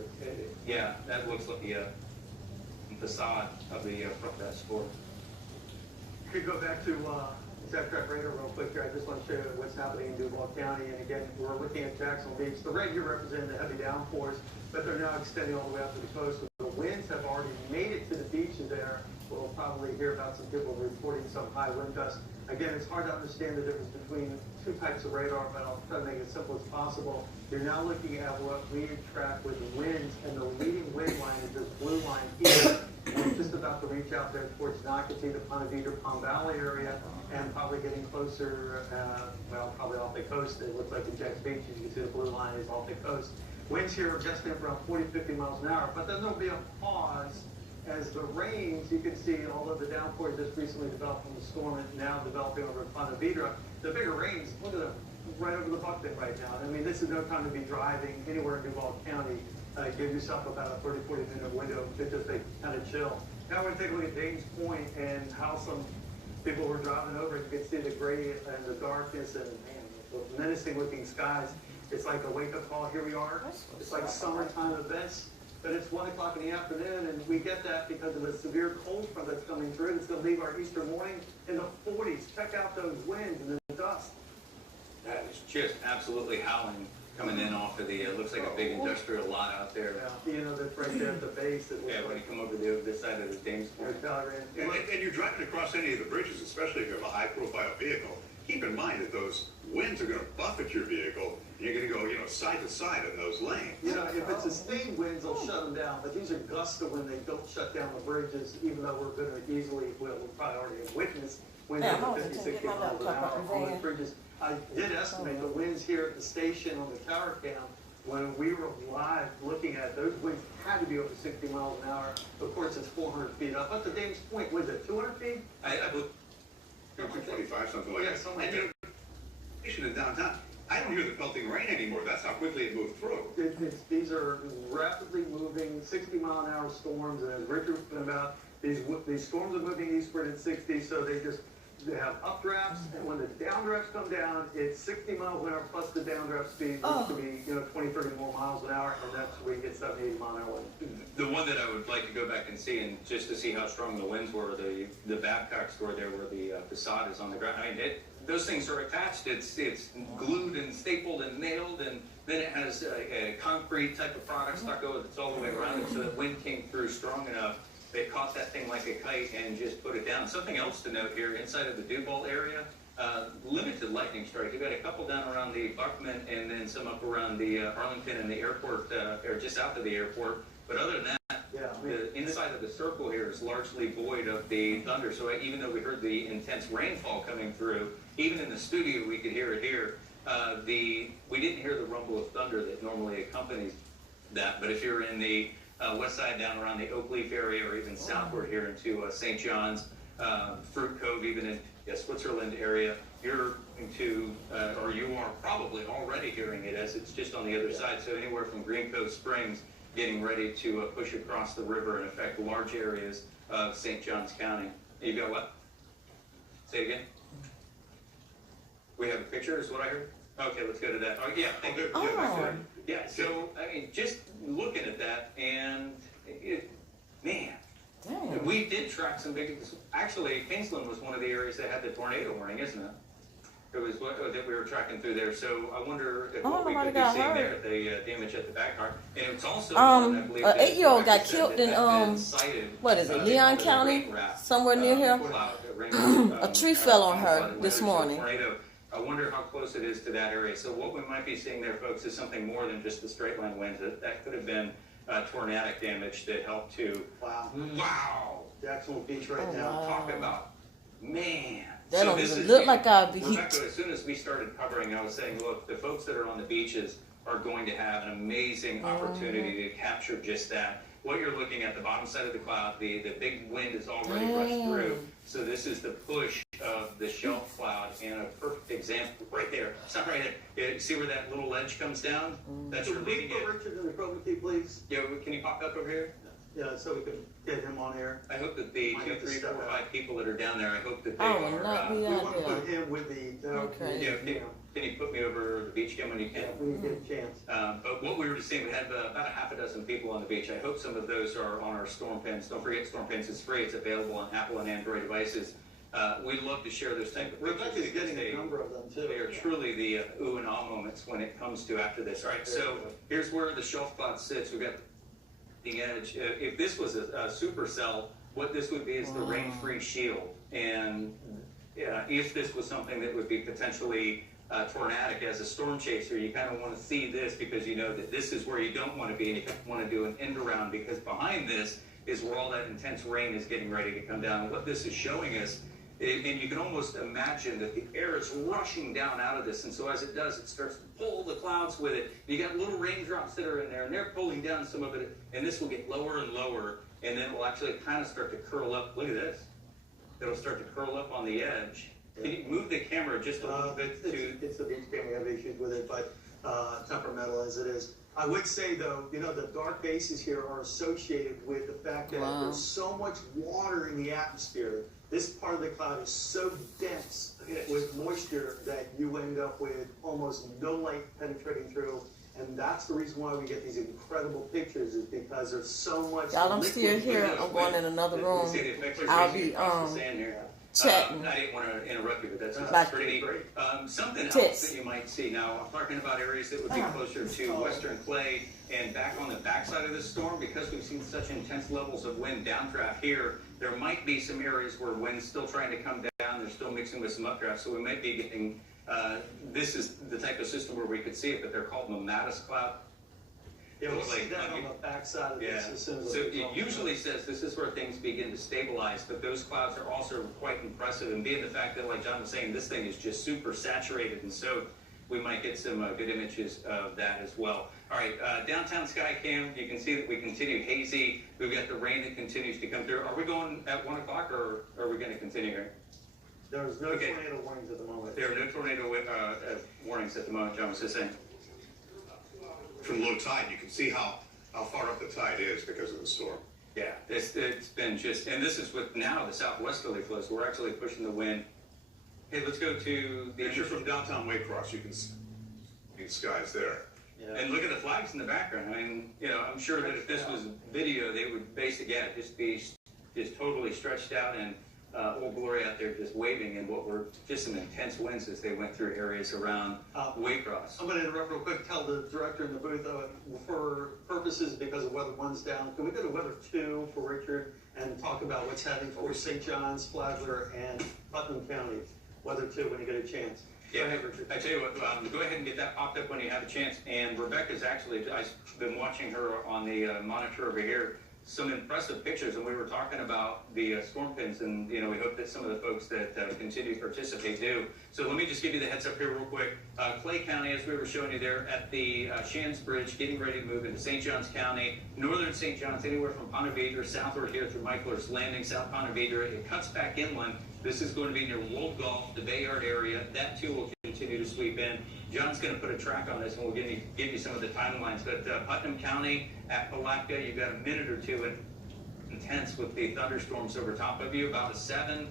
yeah, that looks like the facade of the front of that store. You could go back to Zach Track Radar real quick here. I just want to show you what's happening in Duval County. And again, we're looking at Jacksonville Beach. The red here representing the heavy downpours, but they're now extending all the way up to the coast. So the winds have already made it to the beaches there. We'll probably hear about some people reporting some high wind gusts. Again, it's hard to understand the difference between 2 types of radar, but I'll try to make it as simple as possible. You're now looking at what we track with winds, and the leading wind line is this blue line here. And it's just about to reach out there towards Nocatee, the Ponte Vedra, Palm Valley area, and probably getting closer, probably off the coast. It looks like in Jack's Beach, you can see the blue line is off the coast. Winds here are gusting up around 40, 50 miles an hour, but then there'll be a pause as the rains. You can see all of the downpours just recently developed from the storm and now developing over in Ponte Vedra. The bigger rains, look at them, right over the bucket right now. I mean, this is no time to be driving anywhere in Duval County. Give yourself about a 30, 40-minute window to just kind of chill. Now we're going to take a look at Danes Point and how some people were driving over. You can see the gray and the darkness and, man, the menacing-looking skies. It's like a wake-up call. Here we are. It's like summertime events. But it's 1 o'clock in the afternoon, and we get that because of the severe cold front that's coming through. It's going to leave our Easter morning in the 40s. Check out those winds and the dust. That is just absolutely howling coming in off of the, looks like a big industrial lot out there. Yeah, you know, that's right there at the base. Yeah, when you come over the side of the Dames Point. And you're driving across any of the bridges, especially if you have a high-profile vehicle, keep in mind that those winds are going to buffet your vehicle. You're going to go, side to side in those lanes. You know, if it's sustained winds, they'll shut them down. But these are gusts of wind. They don't shut down the bridges, even though we're going to easily, we'll probably already have witnessed winds over 50, 60 miles an hour on the bridges. I did estimate the winds here at the station on the tower cam when we were live looking at those winds had to be over 60 miles an hour. Of course, it's 400 feet up. But the Dames Point, was it 200 feet? I believe 225, something like that. Something like And station in downtown, I don't hear the pelting rain anymore. That's how quickly it moved through. These are rapidly moving 60-mile-an-hour storms, and as Richard was talking about, these storms are moving eastward at 60, so they have updrafts, and when the downdrafts come down, it's 60 miles an hour plus the downdraft speed, which could be 20, 30 more miles an hour, and that's where you get 70, 80 mile an hour wind. the one that I would like to go back and see, and just to see how strong the winds were, the Babcock store there where the facade is on the ground. I mean, those things are attached. It's glued and stapled and nailed, and then it has a concrete type of product stuck over that's all the way around it, so that wind came through strong enough. They caught that thing like a kite and just put it down. Something else to note here, inside of the Duval area, limited lightning strike. You've got a couple down around the Buckman and then some up around the Arlington and the airport, or just south of the airport. But other than that, the inside of the circle here is largely void of the thunder. So even though we heard the intense rainfall coming through, even in the studio we could hear it here. We didn't hear the rumble of thunder that normally accompanies that. But if you're in the west side down around the Oak Leaf area or even southward here into St. John's, Fruit Cove, even in Switzerland area, you're into, or you are probably already hearing it as it's just on the other side. So anywhere from Green Cove Springs getting ready to push across the river and affect large areas of St. Johns County. You got what? Say it again. We have a picture is what I heard? Okay, let's go to that. Oh, yeah. Thank you. Yeah, so, I mean, just looking at that, and man, we did track some big, actually, Kingsland was one of the areas that had the tornado warning, isn't it? It was what that we were tracking through there, so I wonder if what we could be seeing there, the damage at the Backheart. And it's also, I believe, an 8-year-old got killed in, cited, what is it, Leon County? Somewhere near here? A tree fell on her this morning. I wonder how close it is to that area. So what we might be seeing there, folks, is something more than just the straight line winds. That could have been tornadic damage that helped to. Wow. Jacksonville Beach right now. Talk about, man. That don't even look like our beach. Rebecca, as soon as we started covering, I was saying, look, the folks that are on the beaches are going to have an amazing opportunity to capture just that. What you're looking at, the bottom side of the cloud, the big wind is already rushed through. So this is the push of the shelf cloud, and a perfect example right there. Stop right there. Yeah, see where that little ledge comes down? That's your leading edge. Richard in the program, please. Yeah, can you pop up over here? Yeah, so we can get him on air. I hope that the 2, 3, 4, 5 people that are down there, I hope that they I will not be We out want to put there. him with the. Okay. Yeah, can you put me over the beach again when you can? When you get a chance. But what we were just saying, we had about a half a dozen people on the beach. I hope some of those are on our Storm Pins. Don't forget, Storm Pins is free. It's available on Apple and Android devices. We'd love to share those things. Rebecca's getting a number of them too. They are truly the ooh and ah moments when it comes to after this. All right, so here's where the shelf cloud sits. We've got the edge. If this was a supercell, what this would be is the rain-free shield. And if this was something that would be potentially tornadic as a storm chaser, you kind of want to see this because you know that this is where you don't want to be, and you want to do an end around because behind this is where all that intense rain is getting ready to come down. And what this is showing us, and you can almost imagine that the air is rushing down out of this, and so as it does, it starts to pull the clouds with it. You got little raindrops that are in there, and they're pulling down some of it, and this will get lower and lower, and then it will actually kind of start to curl up. Look at this. It'll start to curl up on the edge. Can you move the camera just a little bit to... It's the beach camera, we have issues with it, but temperamental as it is. I would say though, you know, the dark bases here are associated with the fact that there's so much water in the atmosphere. This part of the cloud is so dense with moisture that you end up with almost no light penetrating through. And that's the reason why we get these incredible pictures is because there's so much. Y'all, I'm still here. I'm going in another room. I'll be chatting. I didn't want to interrupt you, but that's Like pretty neat. Something tips. else that you might see now, I'm talking about areas that would be closer to western clay and back on the backside of this storm, because we've seen such intense levels of wind downdraft here, there might be some areas where wind's still trying to come down, they're still mixing with some updraft, so we might be getting, this is the type of system where we could see it, but they're called Mattis cloud. Yeah, we'll see that on the backside of this as soon as so it usually says this is where things begin to stabilize, but those clouds are also quite impressive. And being the fact that, like John was saying, this thing is just super saturated and soaked, we might get some good images of that as well. All right, downtown sky cam, you can see that we continue hazy. We've got the rain that continues to come through. Are we going at 1 o'clock or are we going to continue here? There's no tornado warnings at the moment. There are no tornado warnings at the moment, John was just saying. From low tide, you can see how far up the tide is because of the storm. Yeah, it's been just, and this is with now the southwesterly flow, so we're actually pushing the wind. Hey, let's go to the... If you're from downtown Waycross, you can see the skies there. Yeah. And look at the flags in the background. I mean, you know, I'm sure that if this was video, they would basically, just be just totally stretched out and Old Glory out there just waving, and what were just some intense winds as they went through areas around Waycross. I'm going to interrupt real quick. Tell the director in the booth, for purposes because of weather 1's down, can we go to weather 2 for Richard and talk about what's happening for St. John's, Flagler, and Putnam County? Weather 2 when you get a chance. Yeah, go ahead, Richard. I tell you what, go ahead and get that popped up when you have a chance. And Rebecca's actually, I've been watching her on the monitor over here. Some impressive pictures, and we were talking about the storm pins, and you know, we hope that some of the folks that continue to participate do. So let me just give you the heads up here real quick. Clay County, as we were showing you there, at the Shands Bridge, getting ready to move into St. Johns County, northern St. Johns, anywhere from Ponte Vedra southward here through Michaeler's Landing, South Ponte Vedra. It cuts back inland. This is going to be near Wold Gulf, the Bayard area. That too will continue to sweep in. John's going to put a track on this, and we'll give you some of the timelines. But Putnam County at Palatka, you've got a minute or two and intense with the thunderstorms over top of you. About a 7,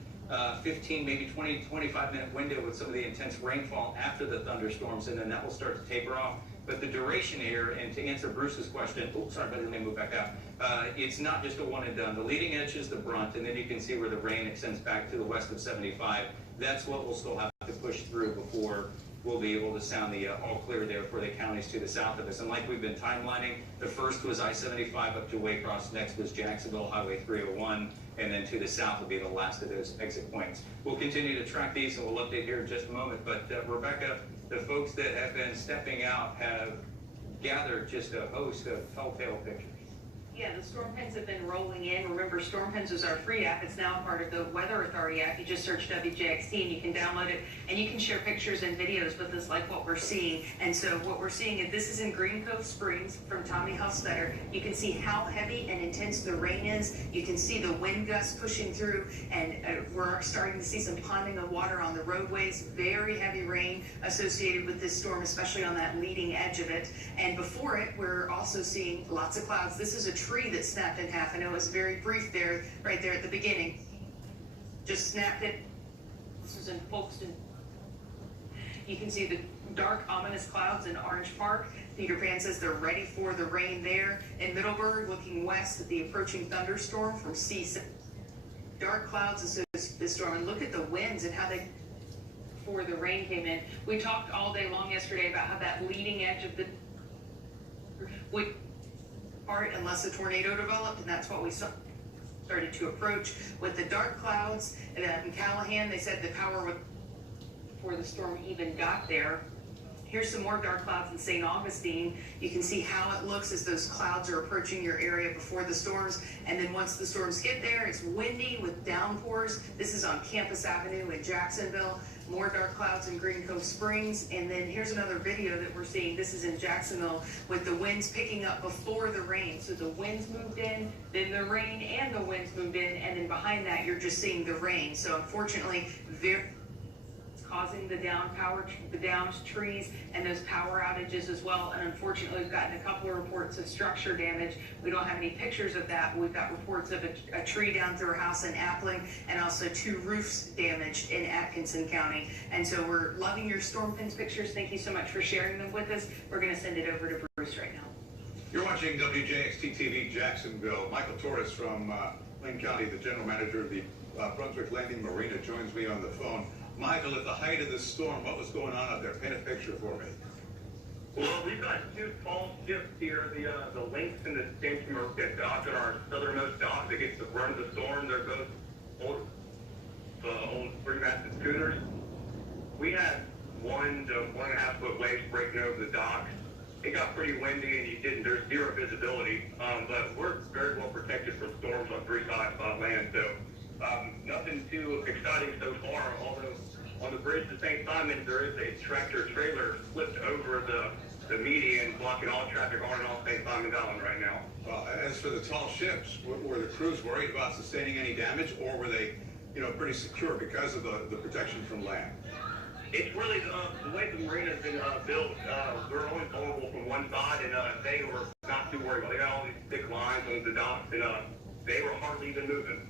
15, maybe 20, 25-minute window with some of the intense rainfall after the thunderstorms, and then that will start to taper off. But the duration here, and to answer Bruce's question, sorry, but let me move back out. It's not just a one and done. The leading edge is the brunt, and then you can see where the rain extends back to the west of 75. That's what we'll still have to push through before we'll be able to sound the all clear there for the counties to the south of us. And like we've been timelining, the first was I-75 up to Waycross, next was Jacksonville, Highway 301, and then to the south will be the last of those exit points. We'll continue to track these, and we'll update here in just a moment. But Rebecca, the folks that have been stepping out have gathered just a host of telltale pictures. Yeah, the storm pins have been rolling in. Remember, Storm Pins was our free app. It's now a part of the Weather Authority app. You just search WJXT and you can download it, and you can share pictures and videos with us like what we're seeing. And so what we're seeing is this is in Green Cove Springs from Tommy Husstetter. You can see how heavy and intense the rain is. You can see the wind gusts pushing through, and we're starting to see some ponding of water on the roadways. Very heavy rain associated with this storm, especially on that leading edge of it. And before it, we're also seeing lots of clouds. This is a tree that snapped in half. I know it was very brief there, right there at the beginning. Just snapped it. This was in Folkestone. You can see the dark, ominous clouds in Orange Park. Peter Pan says they're ready for the rain there. In Middleburg, looking west at the approaching thunderstorm from C6. Dark clouds associated with this storm. And look at the winds and how they, before the rain came in. We talked all day long yesterday about how that leading edge of the would part unless a tornado developed, and that's what we started to approach with the dark clouds. And in Callahan, they said the power would, before the storm even got there. Here's some more dark clouds in St. Augustine. You can see how it looks as those clouds are approaching your area before the storms. And then once the storms get there, it's windy with downpours. This is on Campus Avenue in Jacksonville. More dark clouds in Green Cove Springs. And then here's another video that we're seeing. This is in Jacksonville with the winds picking up before the rain. So the winds moved in, then the rain and the winds moved in. And then behind that, you're just seeing the rain. So unfortunately, causing the downed trees and those power outages as well. And unfortunately, we've gotten a couple of reports of structure damage. We don't have any pictures of that, but we've got reports of a tree down through a house in Appling and also 2 roofs damaged in Atkinson County. And so we're loving your storm pins pictures. Thank you so much for sharing them with us. We're going to send it over to Bruce right now. You're watching WJXT TV Jacksonville. Michael Torres from Lane County, the general manager of the Brunswick Landing Marina, joins me on the phone. Michael, at the height of the storm, what was going on out there? Paint a picture for me. Well, we've got 2 tall ships here, the Lynx and the Stencham are docked on our southernmost dock that gets the brunt of the storm. They're both old 3-masted schooners. We had 1 to 1.5 foot waves breaking over the docks. It got pretty windy and there's zero visibility, but we're very well protected from storms on 3 sides of land, so nothing too exciting so far, although on the bridge to St. Simon, there is a tractor trailer flipped over the median, blocking all traffic on and off St. Simon's Island right now. As for the tall ships, were the crews worried about sustaining any damage, or were they, pretty secure because of the protection from land? It's really the way the marina's been built. We're only vulnerable from one side, and they were not too worried about it. They got all these thick lines on the docks, and they were hardly even moving.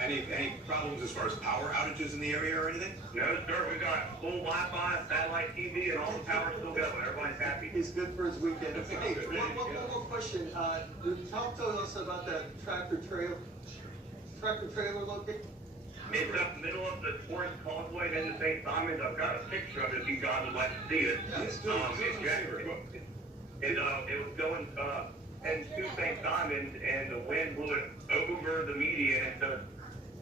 Any problems as far as power outages in the area or anything? No, sir. We've got full Wi-Fi, satellite TV, and all the power's still going. Everybody's happy. He's good for his weekend. Hey, one more question. Talk to us about that tractor trailer location. It's up the middle of the Forest Causeway into St. Simon's. I've got a picture of it if you guys would like to see it. Yes, It was going heading to St. Simon's, and the wind blew it over the median, and so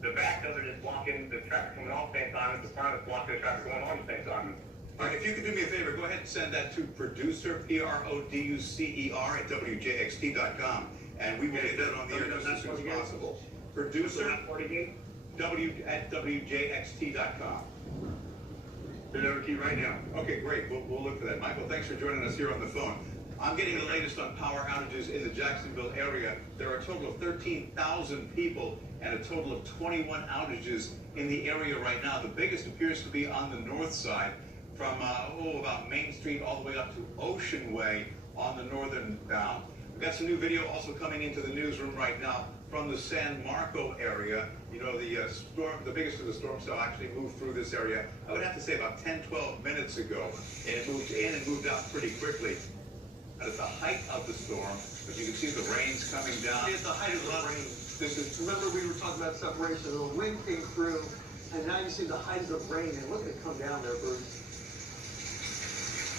the back of it is blocking the traffic coming off St. Simon's. The front is blocking the traffic going on to St. Simon's. All right, if you could do me a favor, go ahead and send that to producer, PRODUCER, at WJXT.com, and we will get that on the air just as soon as possible. Producer, at WJXT.com. Send it over to you right now. Okay, great. We'll look for that. Michael, thanks for joining us here on the phone. I'm getting the latest on power outages in the Jacksonville area. There are a total of 13,000 people and a total of 21 outages in the area right now. The biggest appears to be on the north side from, about Main Street all the way up to Ocean Way on the northern bound. We've got some new video also coming into the newsroom right now from the San Marco area. The biggest of the storm cell actually moved through this area, I would have to say about 10, 12 minutes ago. And it moved in and moved out pretty quickly. At the height of the storm, as you can see the rain's coming down. At the height of the rain. Remember we were talking about separation. The wind came through, and now you see the height of the rain. And look at it come down there, Bruce.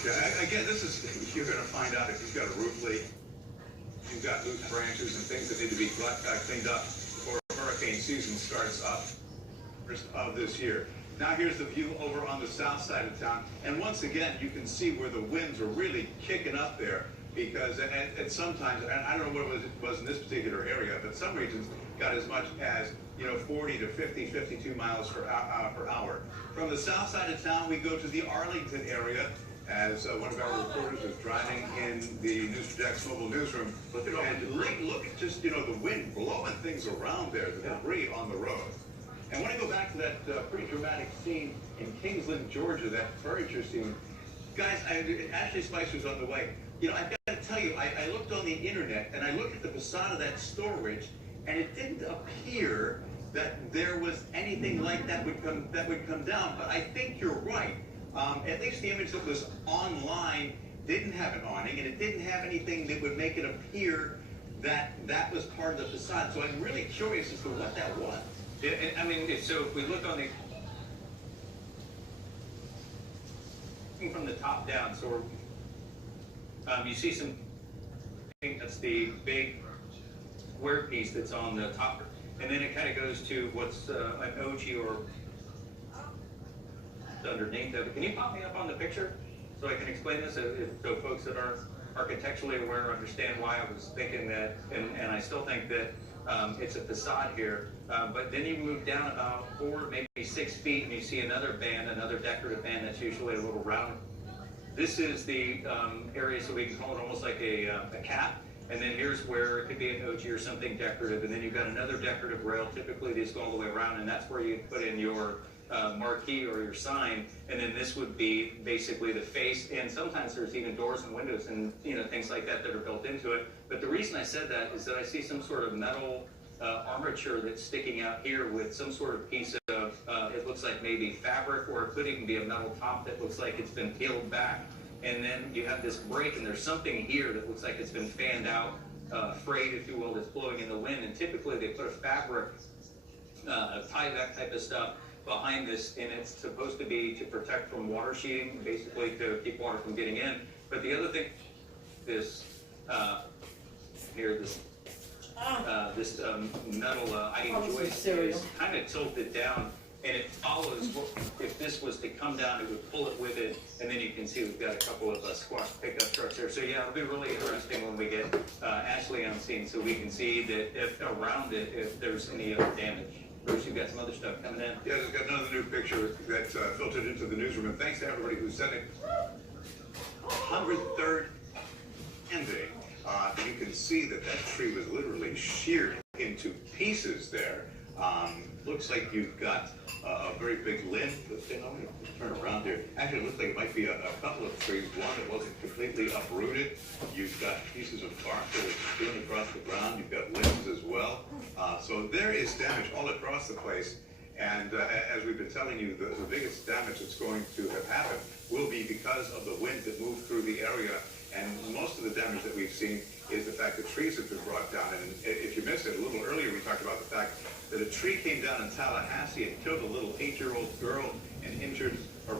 Yeah, again, you're going to find out if you've got a roof leak, you've got loose branches and things that need to be cleaned up before hurricane season starts up of this year. Now here's the view over on the south side of town, and once again you can see where the winds are really kicking up there. because and sometimes, and I don't know what it was in this particular area, but some regions got as much as 40 to 50, 52 miles per hour. From the south side of town, we go to the Arlington area, as one of our reporters is driving in the News for Jack's mobile newsroom. Look at just the wind blowing things around there, the debris on the road. And when I go back to that pretty dramatic scene in Kingsland, Georgia, that furniture scene, guys, Ashley Spicer's on the way. I've got to tell you, I looked on the internet and I looked at the facade of that storage, and it didn't appear that there was anything like that would come down. But I think you're right. At least the image that was online didn't have an awning, and it didn't have anything that would make it appear that that was part of the facade. So I'm really curious as to what that was. Yeah, and, I mean, so if we look on the from the top down, so you see some. I think that's the big square piece that's on the top, and then it kind of goes to what's an OG or underneath of it. Can you pop me up on the picture so I can explain this so folks that aren't architecturally aware understand why I was thinking that, and I still think that it's a facade here. But then you move down about 4, maybe 6 feet, and you see another band, another decorative band that's usually a little round. This is the area, so we can call it almost like a cap. And then here's where it could be an OG or something decorative. And then you've got another decorative rail. Typically, these go all the way around, and that's where you put in your marquee or your sign. And then this would be basically the face. And sometimes there's even doors and windows and things like that are built into it. But the reason I said that is that I see some sort of metal armature that's sticking out here with some sort of piece of it looks like maybe fabric, or it could even be a metal top that looks like it's been peeled back. And then you have this break, and there's something here that looks like it's been fanned out, frayed, if you will, that's blowing in the wind. And typically they put a fabric, tie that type of stuff behind this, and it's supposed to be to protect from water sheeting, basically to keep water from getting in. But the other thing, this here, this metal joist is kind of tilted down, and it follows. If this was to come down, it would pull it with it, and then you can see we've got a couple of squash pickup trucks there. So yeah, it'll be really interesting when we get Ashley on scene, so we can see that if around it, if there's any other damage. Bruce, you've got some other stuff coming in. Yeah, there's got another new picture that filtered into the newsroom, and thanks to everybody who sent it. 103rd ending. You can see that tree was literally sheared into pieces there. Looks like you've got a very big limb. Let me turn around here. Actually, it looks like it might be a couple of trees. One that wasn't completely uprooted. You've got pieces of bark that are strewn across the ground. You've got limbs as well. So there is damage all across the place. And as we've been telling you, the biggest damage that's going to have happened will be because of the wind that moved through the area. And most of the damage that we've seen is the fact that trees have been brought down. And if you missed it, a little earlier we talked about the fact that a tree came down in Tallahassee and killed a little 8-year-old girl and injured her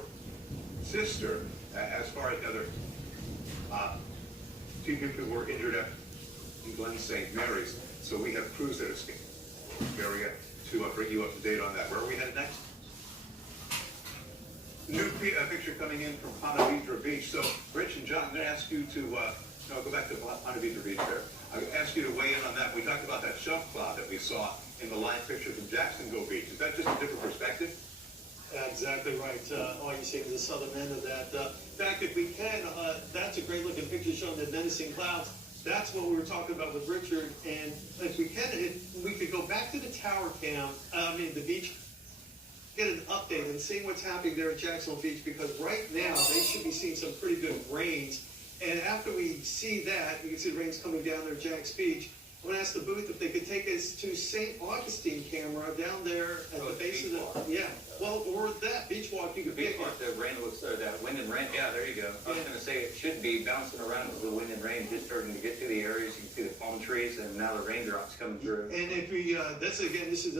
sister. As far as other 2 people were injured at Glen St. Mary's. So we have crews that are area to bring you up to date on that. Where are we headed next? New picture coming in from Ponte Vedra Beach. So, Rich and John, I'm going to ask you to go back to Ponte Vedra Beach there. I'm going to ask you to weigh in on that. We talked about that shelf cloud that we saw in the live picture from Jacksonville Beach. Is that just a different perspective? Exactly right. All you see is the southern end of that. In fact, if we can, that's a great looking picture showing the menacing clouds. That's what we were talking about with Richard. And if we can, we could go back to the tower cam, the beach, get an update and see what's happening there at Jacksonville Beach, because right now they should be seeing some pretty good rains. And after we see that, you can see the rains coming down there at Jack's Beach. I'm going to ask the booth if they could take us to St. Augustine camera down there at the base of the, or that beach walk you could pick. The rain looks, or that wind and rain, yeah, there you go. I was going to say it should be bouncing around with the wind and rain, just starting to get to the areas. You can see the palm trees, and now the raindrops coming through. And if we, this is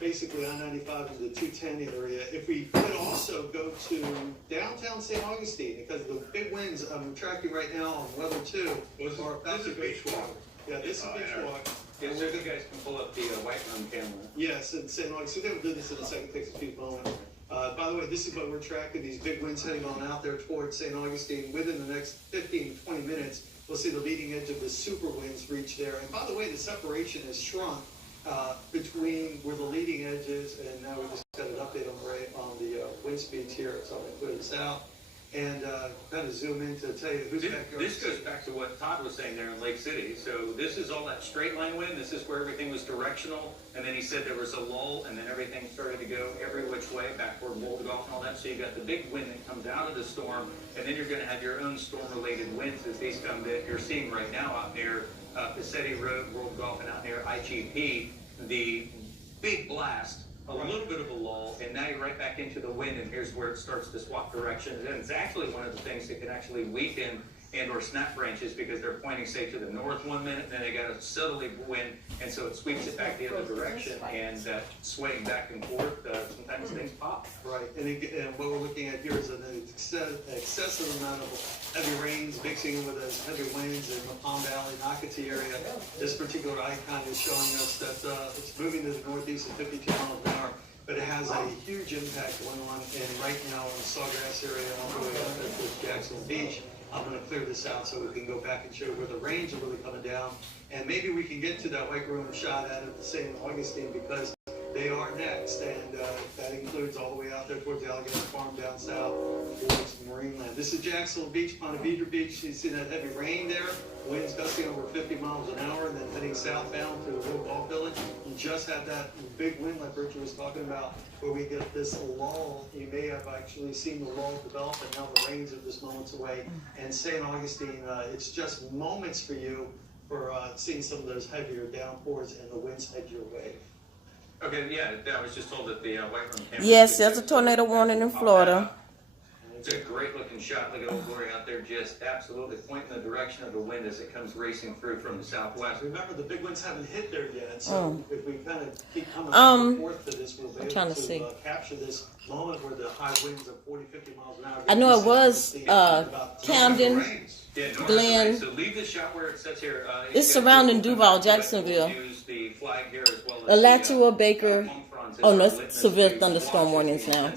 basically I-95 in the 210 area. If we could also go to downtown St. Augustine, because the big winds I'm tracking right now on weather 2 are about to beach walk. Yeah, this is beach walk. Yeah, so you guys can pull up the white room camera. Yes, in St. Augustine. We'll do this in a second. Takes a few moments. By the way, this is what we're tracking, these big winds heading on out there towards St. Augustine. Within the next 15 to 20 minutes, we'll see the leading edge of the super winds reach there. And by the way, the separation has shrunk between where the leading edge is, and now we just got an update on the wind speeds here. So I'm going to put this out and kind of zoom in to tell you who's back there. This goes back to what Todd was saying there in Lake City. So this is all that straight line wind. This is where everything was directional. And then he said there was a lull, and then everything started to go every which way, back toward World Golf and all that. So you got the big wind that comes out of the storm, and then you're going to have your own storm-related winds as these come that you're seeing right now out near Passetti Road, World Golf, and out near IGP. The big blast, a little bit of a lull, and now you're right back into the wind, and here's where it starts to swap directions. And it's actually one of the things that can actually weaken and or snap branches because they're pointing, say, to the north 1 minute, and then they got a southerly wind, and so it sweeps it back the other direction, and swaying back and forth, sometimes things pop. Right, and what we're looking at here is an excessive amount of heavy rains mixing in with those heavy winds in the Palm Valley, Nocatee area. This particular icon is showing us that it's moving to the northeast at 52 miles an hour, but it has a huge impact going on, and right now in the Sawgrass area, all the way up to Jackson Beach. I'm going to clear this out so we can go back and show where the rains are really coming down. And maybe we can get to that white room shot out of the St. Augustine because they are next. And that includes all the way out there towards the Alligator Farm down south towards Marineland. This is Jacksonville Beach, Ponte Vedra Beach. You see that heavy rain there. Winds gusting over 50 miles an hour and then heading southbound to the Road Golf Village. You just had that big wind like Richard was talking about where we get this lull. You may have actually seen the lull develop and now the rains are just moments away. And St. Augustine, it's just moments for you for seeing some of those heavier downpours and the winds head your way. Okay, yeah, I was just told that the white room camera... Yes, there's a tornado warning in Florida. It's a great looking shot. Look at old Glory out there just absolutely pointing the direction of the wind as it comes racing through from the southwest. Remember, the big winds haven't hit there yet, so if we kind of keep coming back and forth to this, we'll be able to capture this moment where the high winds of 40, 50 miles an hour. I know it was Camden, Glen. So leave the shot where it sits here. It's surrounding Duval, Jacksonville. Use the flag here as well as Alachua, Baker. Oh, no, severe thunderstorm warnings now.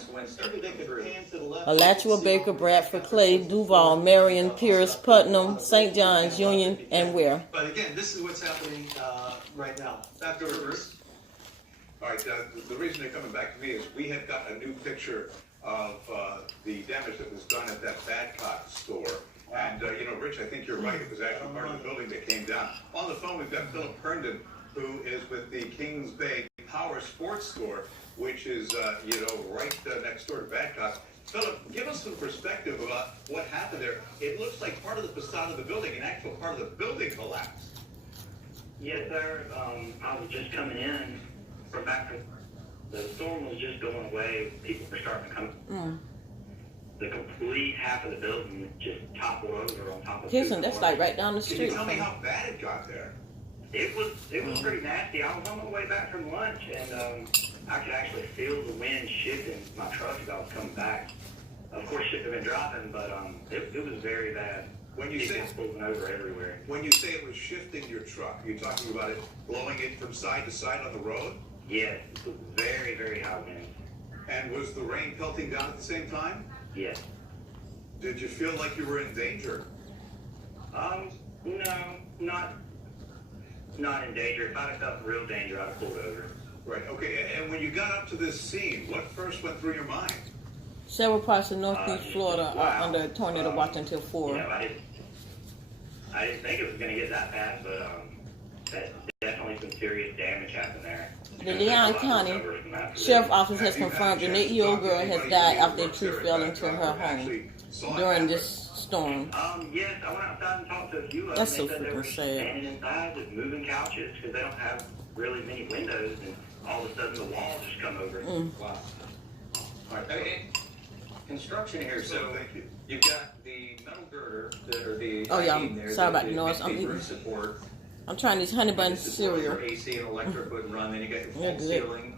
Alachua, Baker, Bradford, Clay, Duval, Marion, Pierce, Putnam, St. John's, Union, and Ware. But again, this is what's happening right now. Back over to Bruce. All right, the reason they're coming back to me is we have got a new picture of the damage that was done at that Badcock store. And, Rich, I think you're right. It was actually part of the building that came down. On the phone, we've got Philip Herndon, who is with the Kings Bay Power Sports Store, which is, right next door to Badcock. Philip, give us some perspective about what happened there. It looks like part of the facade of the building, an actual part of the building collapsed. Yes, sir. I was just coming in from back from the storm was just going away. People were starting to come. The complete half of the building just toppled over on top of. Houston, that's like right down the Can street. you tell me how bad it got there? It was pretty nasty. I was on my way back from lunch, and I could actually feel the wind shifting my truck as I was coming back. Of course, shouldn't have been dropping, but it was very bad. When you say pulling over everywhere. When you say it was shifting your truck, you're talking about it blowing it from side to side on the road? Yes, it was very, very high wind. And was the rain pelting down at the same time? Yes. Did you feel like you were in danger? No, not in danger. If I'd have felt real danger, I'd have pulled over. Right, okay. And when you got up to this scene, what first went through your mind? Several parts of northeast Florida are under tornado watch until 4. I didn't think it was going to get that bad, but that definitely some serious damage happened there. The Leon County Sheriff's Office has confirmed an 8-year-old girl has died after a tree fell into her home during this storm. Yes, I went outside and talked to a few of them. That's so They said they freaking were sad. standing inside just moving couches because they don't have really many windows, and all of a sudden the walls just come over. Wow. All right. Construction here, so you've got the metal girder, the I-beam there, sorry about the the noise. I'm eating. roof support. I'm trying these honey bun This is where cereal. your AC and electric would run. Then you got your Yeah, full ceiling,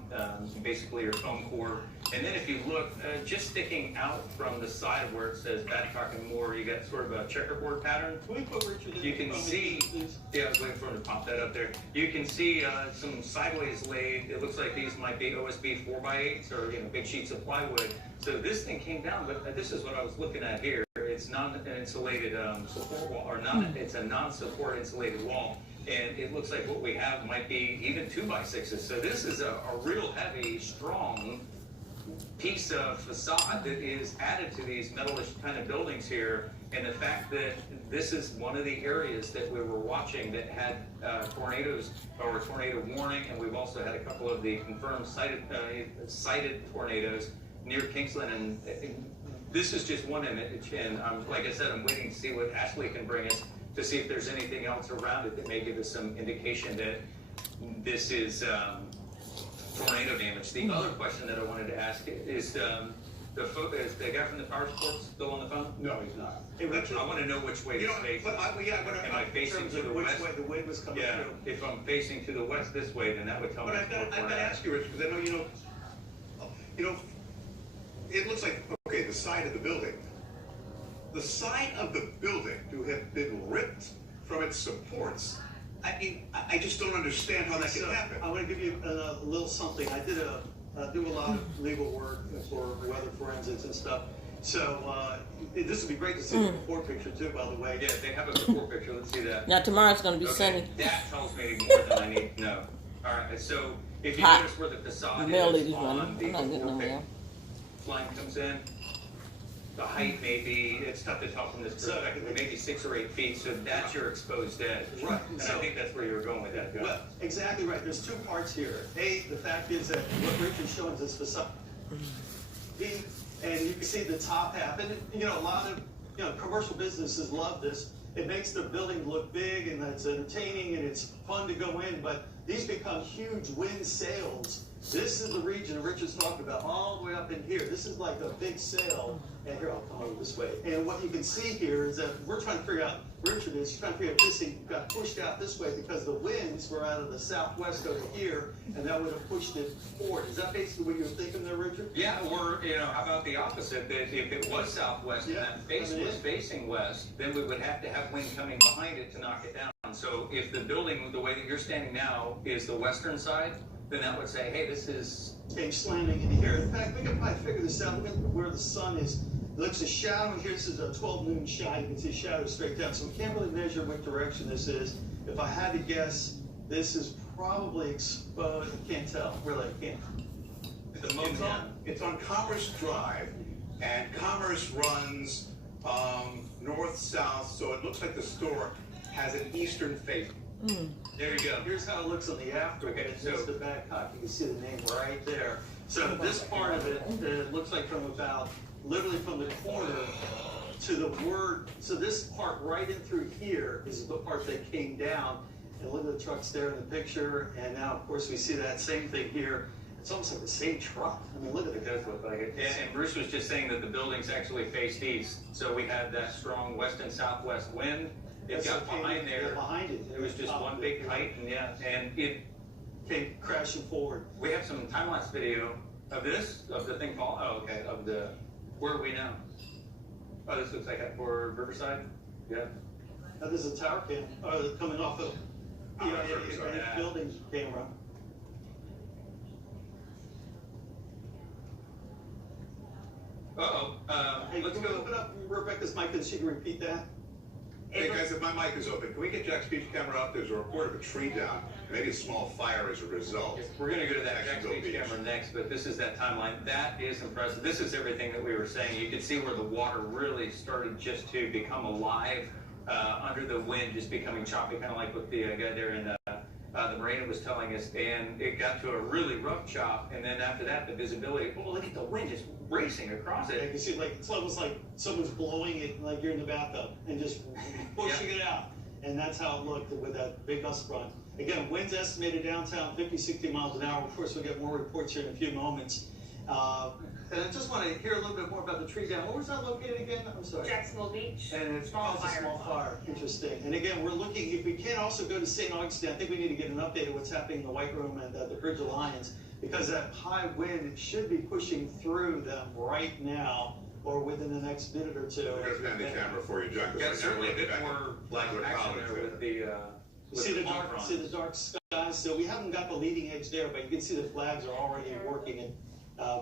basically your foam core. And then if you look, just sticking out from the side where it says Badcock and Moore, you got sort of a checkerboard pattern. Can we put Richard in? You can see, I was waiting for him to pop that up there. You can see some sideways laid, it looks like these might be OSB 4x8s or big sheets of plywood. So this thing came down, but this is what I was looking at here. it's non-insulated support wall, or non, it's a non-support insulated wall. And it looks like what we have might be even 2x6s. So this is a real heavy, strong piece of facade that is added to these metalish kind of buildings here. And the fact that this is one of the areas that we were watching that had tornadoes or tornado warning, and we've also had a couple of the confirmed cited tornadoes near Kingsland. And this is just one image. And like I said, I'm waiting to see what Ashley can bring us to see if there's anything else around it that may give us some indication that this is tornado damage. The other question that I wanted to ask is is the guy from the power sports still on the phone? No, he's not. Hey, Richard, I want to know which way to face. Am I facing to the west? Which way the wind was coming Yeah, through. if I'm facing to the west this way, then that would tell me. But I've got to ask you, Rich, because I know it looks like, okay, the side of the building. The side of the building to have been ripped from its supports. I mean, I just don't understand how that could happen. I'm going to give you a little something. I do a lot of legal work for weather forensics and stuff. So this would be great to see the before picture too, by the way. Yeah, they have a before picture. Let's see that. Now tomorrow's going to be sunny. That tells me more than I need to know. All right, so if you Hot. notice where the facade The mail is lady's on running. the I'm not getting no before mail. line comes in, the height may be, it's tough to tell from this perspective, but maybe 6 or 8 feet, so that's your exposed edge. Right. And So- I think that's where you were going with that. Well, exactly right. There's two parts here. A, the fact is that what Richard's showing us facade. And you can see the top half. And, a lot of, commercial businesses love this. It makes the building look big and it's entertaining and it's fun to go in, but these become huge wind sails. This is the region Richard's talking about, all the way up in here. This is like a big sail. And here, I'll come over this way. And what you can see here is that we're trying to figure out, Richard is trying to figure out if this thing got pushed out this way because the winds were out of the southwest over here, and that would have pushed it forward. Is that basically what you were thinking there, Richard? Yeah, or, how about the opposite, that if it was southwest and that face was facing west, then we would have to have wind coming behind it to knock it down. So if the building, the way that you're standing now, is the western side, then that would say, hey, this is... Came slamming into here. In fact, we can probably figure this out. Look at where the sun is. It looks a shadow here. This is a 12 noon shot. You can see shadow straight down. So we can't really measure what direction this is. If I had to guess, this is probably exposed. I can't tell. Really, I can't. It's on Commerce Drive, and Commerce runs north-south, so it looks like the store has an eastern face. There you go. Here's how it looks on the after. Okay, So it's the back top. You can see the name right there. So this part of it looks like from about, literally from the corner to the word. So this part right in through here is the part that came down. And look at the trucks there in the picture. And now, of course, we see that same thing here. It's almost like the same truck. I mean, look at It it. does look like it. And Bruce was just saying that the buildings actually faced east. So we had that strong west and southwest wind. It got behind there. Behind it. It was just one big height, and it came crashing forward. We have some time-lapse video of this, of the thing fall. Oh, okay. Of the, where are we now? Oh, this looks like for Riverside. Yeah. Now there's a tower cam coming off of Yeah. building camera. Hey, Let's can we go. open up Rebecca's mic and she can repeat that? Hey guys, if my mic is open, can we get Jack's speech camera up? There's a report of a tree down, maybe a small fire as a result. We're going to go to that Jacksonville next speech Beach. camera next, but this is that timeline. That is impressive. This is everything that we were saying. You can see where the water really started just to become alive under the wind, just becoming choppy, kind of like what the guy there in the marina was telling us. And it got to a really rough chop, and then after that, the visibility. Oh, look at the wind just racing across You it. can see it's almost like someone's blowing it like you're in the bathtub and just pushing it out. And that's how it looked with that big gust front. Again, winds estimated downtown 50, 60 miles an hour. Of course, we'll get more reports here in a few moments. And I just want to hear a little bit more about the tree down. Where was that located again? I'm sorry. Jacksonville Beach. And it's Small caused a fire. small fire. Interesting. And again, we're looking, if we can also go to St. Augustine, I think we need to get an update of what's happening in the White Room and the Bridge Alliance, because that high wind should be pushing through them right now or within the next minute or two. I'm going to pan the camera for you, John. Got certainly a bit more Black action there with the. See the palm dark, fronds. see the dark skies. So we haven't got the leading edge there, but you can see the flags are already working in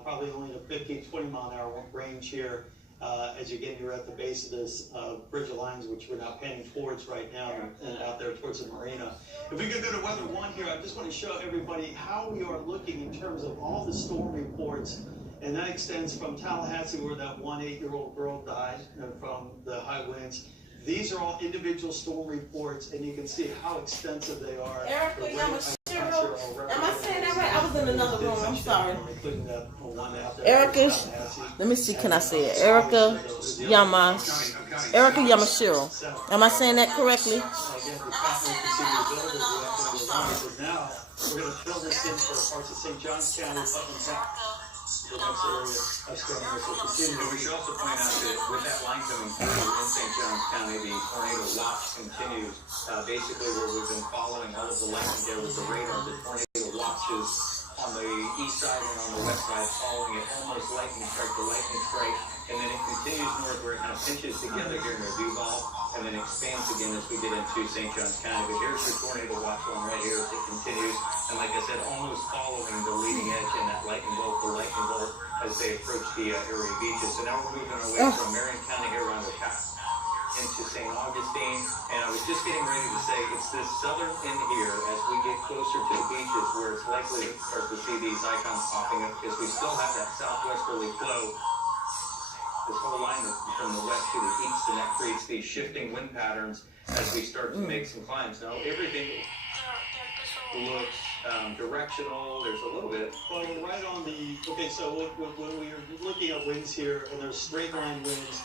probably only in a 15, 20 mile an hour range here. as you get here at the base of this Bridge Alliance, which we're now painting towards right now, and out there towards the marina. If we could go to weather one here, I just want to show everybody how we are looking in terms of all the storm reports, and that extends from Tallahassee, where that 1 8-year-old girl died from the high winds. These are all individual storm reports, and you can see how extensive they are. Erica Yamashiro, am I saying that right? I was in another room, I'm sorry. Erica, let me see, can I say it? Erica Yamashiro. Am I saying that correctly? Now, we're going to fill this in for parts of St. Johns County, up in the next area of storm will continue. And we should also point out that with that line coming through in St. Johns County, the tornado watch continues. Basically, where we've been following all of the lightning there with the radar, the tornado watches on the east side and on the west side, following it almost lightning strike to lightning strike, and then it continues north where it kind of pinches together here near Duval, and then expands again as we get into St. Johns County. But here's your tornado watch one right here as it continues, and like I said, almost following the leading edge and that lightning bolt as they approach the area beaches. So now we're moving our way from Marion County here around the top into St. Augustine, and I was just getting ready to say it's this southern end here as we get closer to the beaches where it's likely to start to see these icons popping up, because we still have that southwesterly flow, this whole line from the west to the east, and that creates these shifting wind patterns as we start to make some climbs. Now everything looks directional. There's a little bit. Well, right on the, okay, so when we are looking at winds here, and there's straight line winds,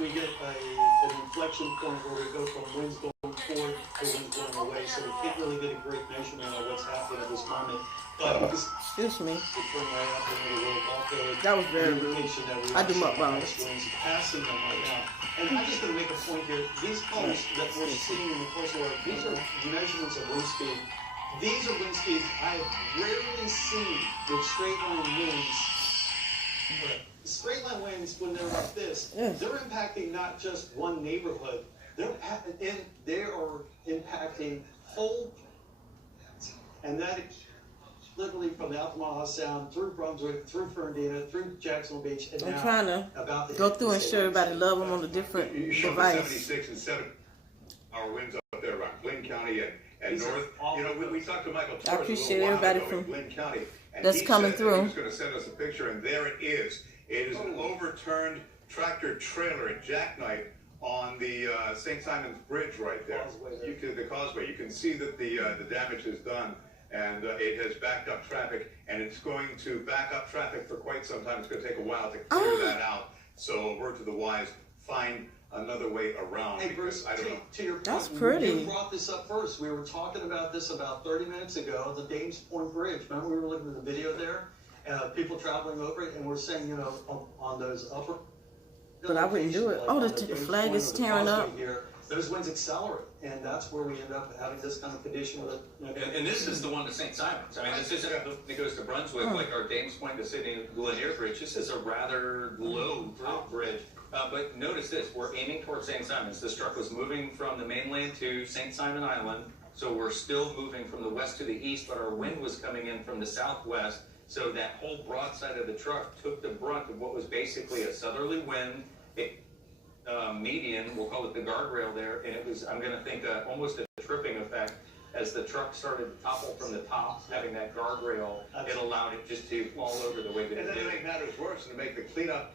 we get an inflection point where we go from winds going forward to winds going away, so we can't really get a great measurement of what's happening at this moment. But Excuse me. turn right up and we will also That was very rude. I do my wrong. winds passing them right now. And I'm just going to make a point here. These posts that we're seeing in the coastal area, these are measurements of wind speed. These are wind speeds I have rarely seen with straight line winds. Straight line winds, when they're like this, they're impacting not just one neighborhood. They are impacting whole, and that literally from the Altamaha Sound through Brunswick, through Fernandina, through Jacksonville Beach, and I'm now trying to about the go through and show everybody love them on the different You showed device. 76 and 7 hour winds up there around Glynn County and north. You know, we talked to Michael Torres I appreciate a little while everybody ago in from Glynn County, and that's he coming said through. He was going to send us a picture, and there it is. It is an overturned tractor trailer and jackknife on the St. Simon's Bridge right there. The causeway. You can see that the damage is done, and it has backed up traffic, and it's going to back up traffic for quite some time. It's going to take a while to clear that out. So, word to the wise, find another way around. Hey Bruce, I don't know. to your point, That's pretty. You brought this up first. We were talking about this about 30 minutes ago, the Dames Point Bridge. Remember we were looking at the video there? People traveling over it, and we're saying, you know, on those upper... But I wouldn't do it. like Oh, on the Dames flag Point is or the tearing causeway up. Here, those winds accelerate, and that's where we end up having this kind of condition with it. You know, And this is the one to St. Simon's. I mean, this isn't that goes to Brunswick, like our Dames Point to Sydney Lanier Bridge. This is a rather low top bridge. But notice this, we're aiming towards St. Simon's. This truck was moving from the mainland to St. Simon Island, so we're still moving from the west to the east, but our wind was coming in from the southwest, so that whole broadside of the truck took the brunt of what was basically a southerly wind, median, we'll call it the guardrail there, and it was, I'm going to think, almost a tripping effect. As the truck started to topple from the top, having that guardrail, it allowed it just to fall over the way that And it then to did. make matters worse, and to make the cleanup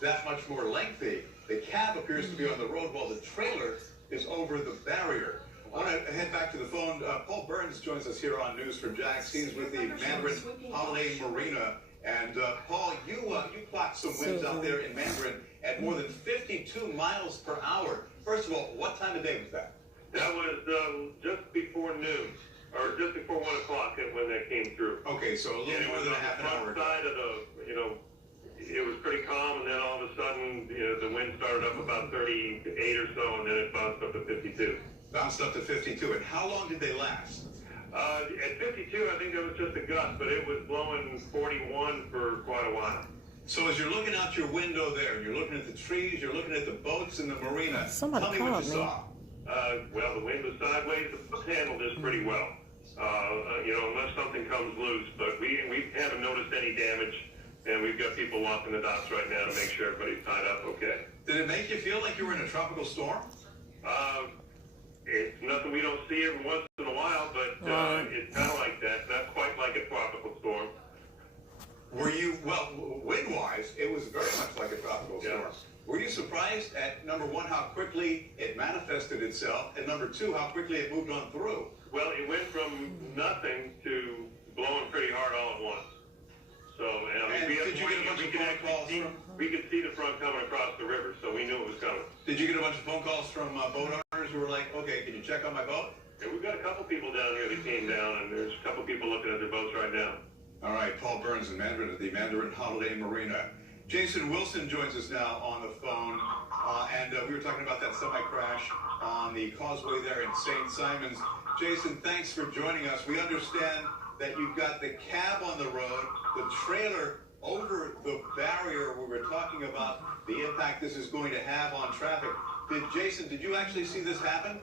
that much more lengthy, the cab appears to be on the road while the trailer is over the barrier. I want to head back to the phone. Paul Burns joins us here on News from Jax. He's with the Mandarin Holiday Marina. And Paul, you clocked some winds out there in Mandarin at more than 52 miles per hour. First of all, what time of day was that? That was just before noon, or just before 1 o'clock when that came through. Okay, so a little more than a half an hour. On the front side of the, you know, it was pretty calm, and then all of a sudden, you know, the wind started up about 38 or so, and then it bounced up to 52. Bounced up to 52. And how long did they last? At 52, I think that was just a gust, but it was blowing 41 for quite a while. So as you're looking out your window there, you're looking at the trees, you're looking at the boats in the marina. Somebody Tell me what called you me. saw. Well, the wind was sideways. The boats handled this pretty well. You know, unless something comes loose, but we haven't noticed any damage And we've got people walking the docks right now to make sure everybody's tied up okay. Did it make you feel like you were in a tropical storm? It's nothing we don't see every once in a while, but it's kind of like that. Not quite like a tropical storm. Were you, well, wind-wise, it was very much like a tropical storm. Were you surprised at, number one, how quickly it manifested itself, and number two, how quickly it moved on through? Well, it went from nothing to blowing pretty hard all at onch. So, And we did you get a bunch of phone calls from? we could see the front coming across the river, so we knew it was coming. Did you get a bunch of phone calls from boat owners who were like, okay, can you check on my boat? And we've got a couple people down here that came down, and there's a couple people looking at their boats right now. All right, Paul Burns in Mandarin at the Mandarin Holiday Marina. Jason Wilson joins us now on the phone, and we were talking about that semi-crash on the causeway there in St. Simons. Jason, thanks for joining us. We understand that you've got the cab on the road, the trailer over the barrier. We were talking about the impact this is going to have on traffic. Jason, did you actually see this happen?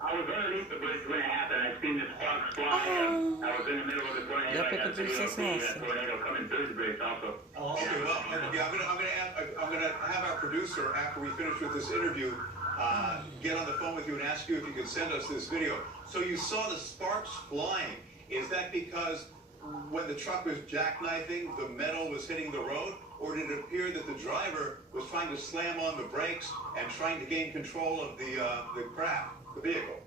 I was underneath the bridge when it happened. I seen the sparks fly. I was in the middle of the tornado. Yep, I got a video of nasty. that tornado coming through the bridge also. Okay, well, yeah, I'm gonna have our producer, after we finish with this interview, get on the phone with you and ask you if you could send us this video. So you saw the sparks flying. Is that because when the truck was jackknifing, the metal was hitting the road, or did it appear that the driver was trying to slam on the brakes and trying to gain control of the craft, the vehicle?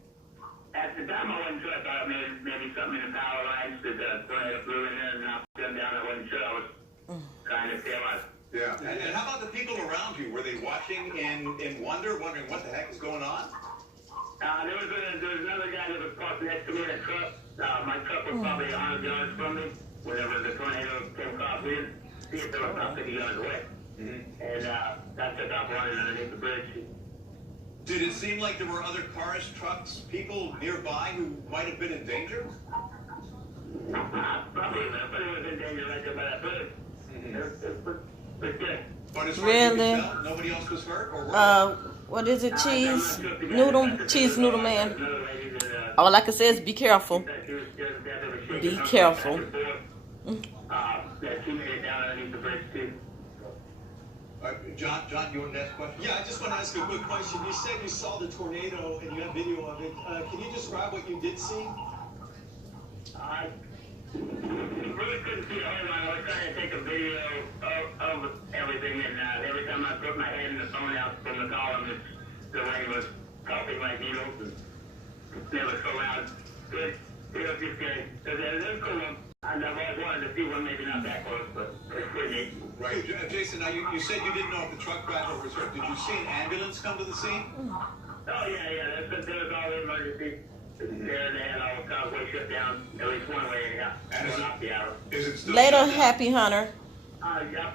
At the time, I wasn't sure. I thought maybe something in the power lines that the tornado flew in there and knocked them down. I wasn't sure. I was trying to feel like. Yeah. And how about the people around you? Were they watching in wonder, wondering what the heck is going on? There was another guy that was parked next to me in a truck. My truck was probably 100 yards from me. Whenever the tornado came across, we didn't see it. They were about 50 yards away. And that took off running underneath the bridge. Did it seem like there were other cars, trucks, people nearby who might have been in danger? Probably nobody was in danger right there by that bridge. It was pretty good. But as far as you can tell, nobody else was hurt? Or what is it? Cheese noodle man. All I can say is be careful. Be careful. She made it down underneath the bridge too. John, you want to ask a question? Yeah, I just want to ask a quick question. You said you saw the tornado and you have video of it. Can you describe what you did see? I really couldn't see a whole lot. I was trying to take a video of everything, and every time I put my hand in the phone out from the column, the rain was popping like needles, and it was so loud. It was just good. It was cool. I've always wanted to see one, maybe not that close, but it's pretty neat. Right. Jason, now you said you didn't know if the truck driver was hurt. Did you see an ambulance come to the scene? Oh, yeah. There was all the emergency. There, they had all the causeway shut down, at least one way, yeah. And going off the hour. Is it still Later, Happy Hunter. Yep.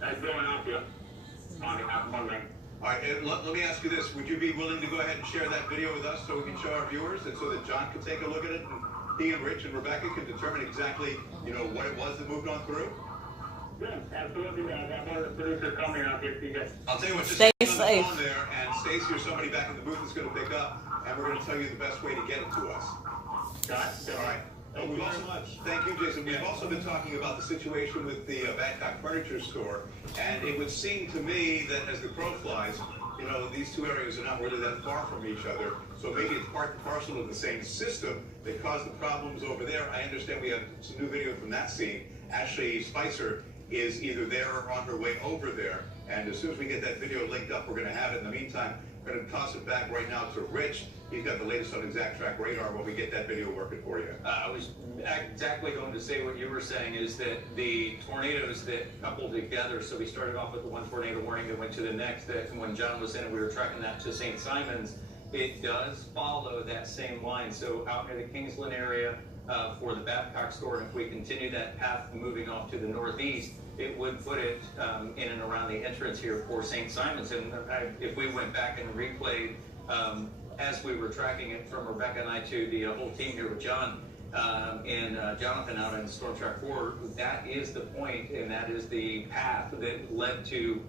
That's going off the on one lane. All right, let me ask you this. Would you be willing to go ahead and share that video with us so we can show our viewers and so that John can take a look at it and he and Rich and Rebecca can determine exactly, what it was that moved on through? Yeah, absolutely. I got one of the producers coming out here to see you. I'll tell you what, just Stay hang on the safe. phone there, and Stacy or somebody back in the booth is going to pick up, and we're going to tell you the best way to get it to us. All right. Thank you very much. Thank you, Jason. We've also been talking about the situation with the Badcock Furniture Store, and it would seem to me that as the crow flies, these two areas are not really that far from each other, so maybe it's part and parcel of the same system that caused the problems over there. I understand we have some new video from that scene. Ashley Spicer is either there or on her way over there, and as soon as we get that video linked up, we're going to have it. In the meantime, we're going to toss it back right now to Rich. He's got the latest on Exact Track Radar when we get that video working for you. I was exactly going to say what you were saying, is that the tornadoes that coupled together, so we started off with the one tornado warning that went to the next, that when John was in it, we were tracking that to St. Simons. It does follow that same line. So out near the Kingsland area for the Babcock store, and if we continue that path moving off to the northeast, it would put it in and around the entrance here for St. Simons. And if we went back and replayed as we were tracking it from Rebecca and I to the whole team here with John and Jonathan out in Storm Track 4, that is the point, and that is the path that led to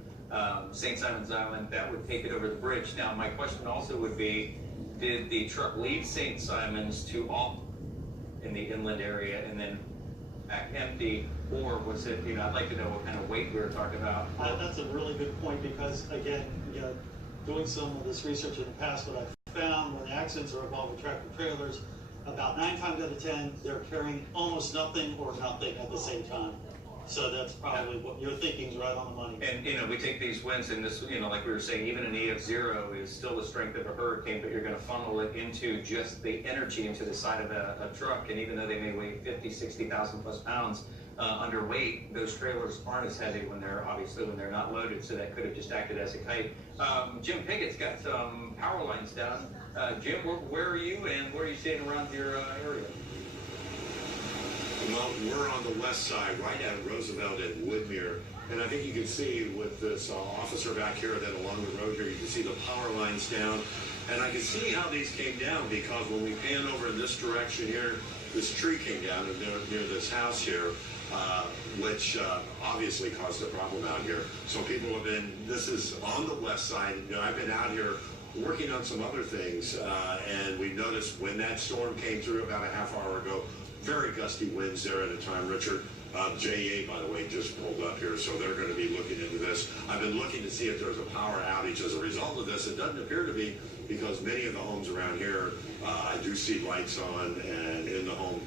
St. Simons Island that would take it over the bridge. Now, my question also would be, did the truck leave St. Simons to off in the inland area and then back empty or was it, I'd like to know what kind of weight we were talking about. That's a really good point because, again, doing some of this research in the past, what I've found when the accidents are involved with tractor trailers, about 9 times out of 10, they're carrying almost nothing or nothing at the same time. So that's probably what you're thinking is right on the money. And we take these winds, and this, like we were saying, even an EF0 is still the strength of a hurricane, but you're going to funnel it into just the energy into the side of a truck. And even though they may weigh 50, 60,000 plus pounds underweight, those trailers aren't as heavy when they're not loaded. So that could have just acted as a kite. Jim Piggott's got some power lines down. Jim, where are you, and where are you staying around your area? Well, we're on the west side, right at Roosevelt and Woodmere. And I think you can see with this officer back here, then along the road here, you can see the power lines down. And I can see how these came down because when we pan over in this direction here, this tree came down near this house here, which obviously caused a problem out here. So people have been, this is on the west side. I've been out here working on some other things, and we noticed when that storm came through about a half hour ago, very gusty winds there at a time, Richard. JA, by the way, just pulled up here, so they're going to be looking into this. I've been looking to see if there's a power outage as a result of this. It doesn't appear to be, because many of the homes around here, I do see lights on, and in the home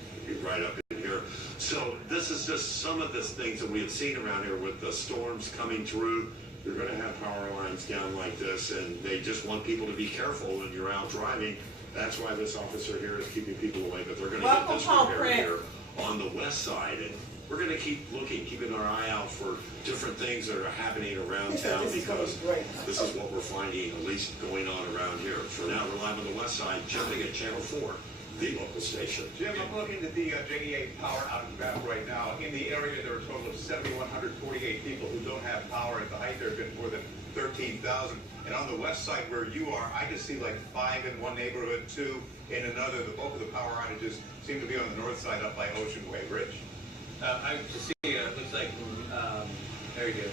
right up in here. So this is just some of the things that we have seen around here with the storms coming through. You're going to have power lines down like this, and they just want people to be careful when you're out driving. That's why this officer here is keeping people away, but they're going to get this repaired here on the west side. And we're going to keep looking, keeping our eye out for different things that are happening around town, because this is what we're finding, at least going on around here. For now, we're live on the west side, jumping at Channel 4, the local station. Jim, I'm looking at the JEA power outage map right now. In the area, there are a total of 7,148 people who don't have power. At the height, there have been more than 13,000. And on the west side where you are, I just see like 5 in one neighborhood, 2 in another. The bulk of the power outages seem to be on the north side up by Ocean Way. Rich? I see, it looks like, there you go,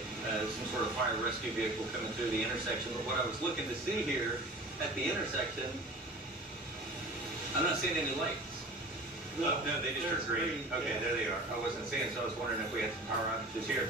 some sort of fire rescue vehicle coming through the intersection. But what I was looking to see here at the intersection, I'm not seeing any lights. No, they just are green. Okay, there they are. I wasn't seeing, so I was wondering if we had some power outages here.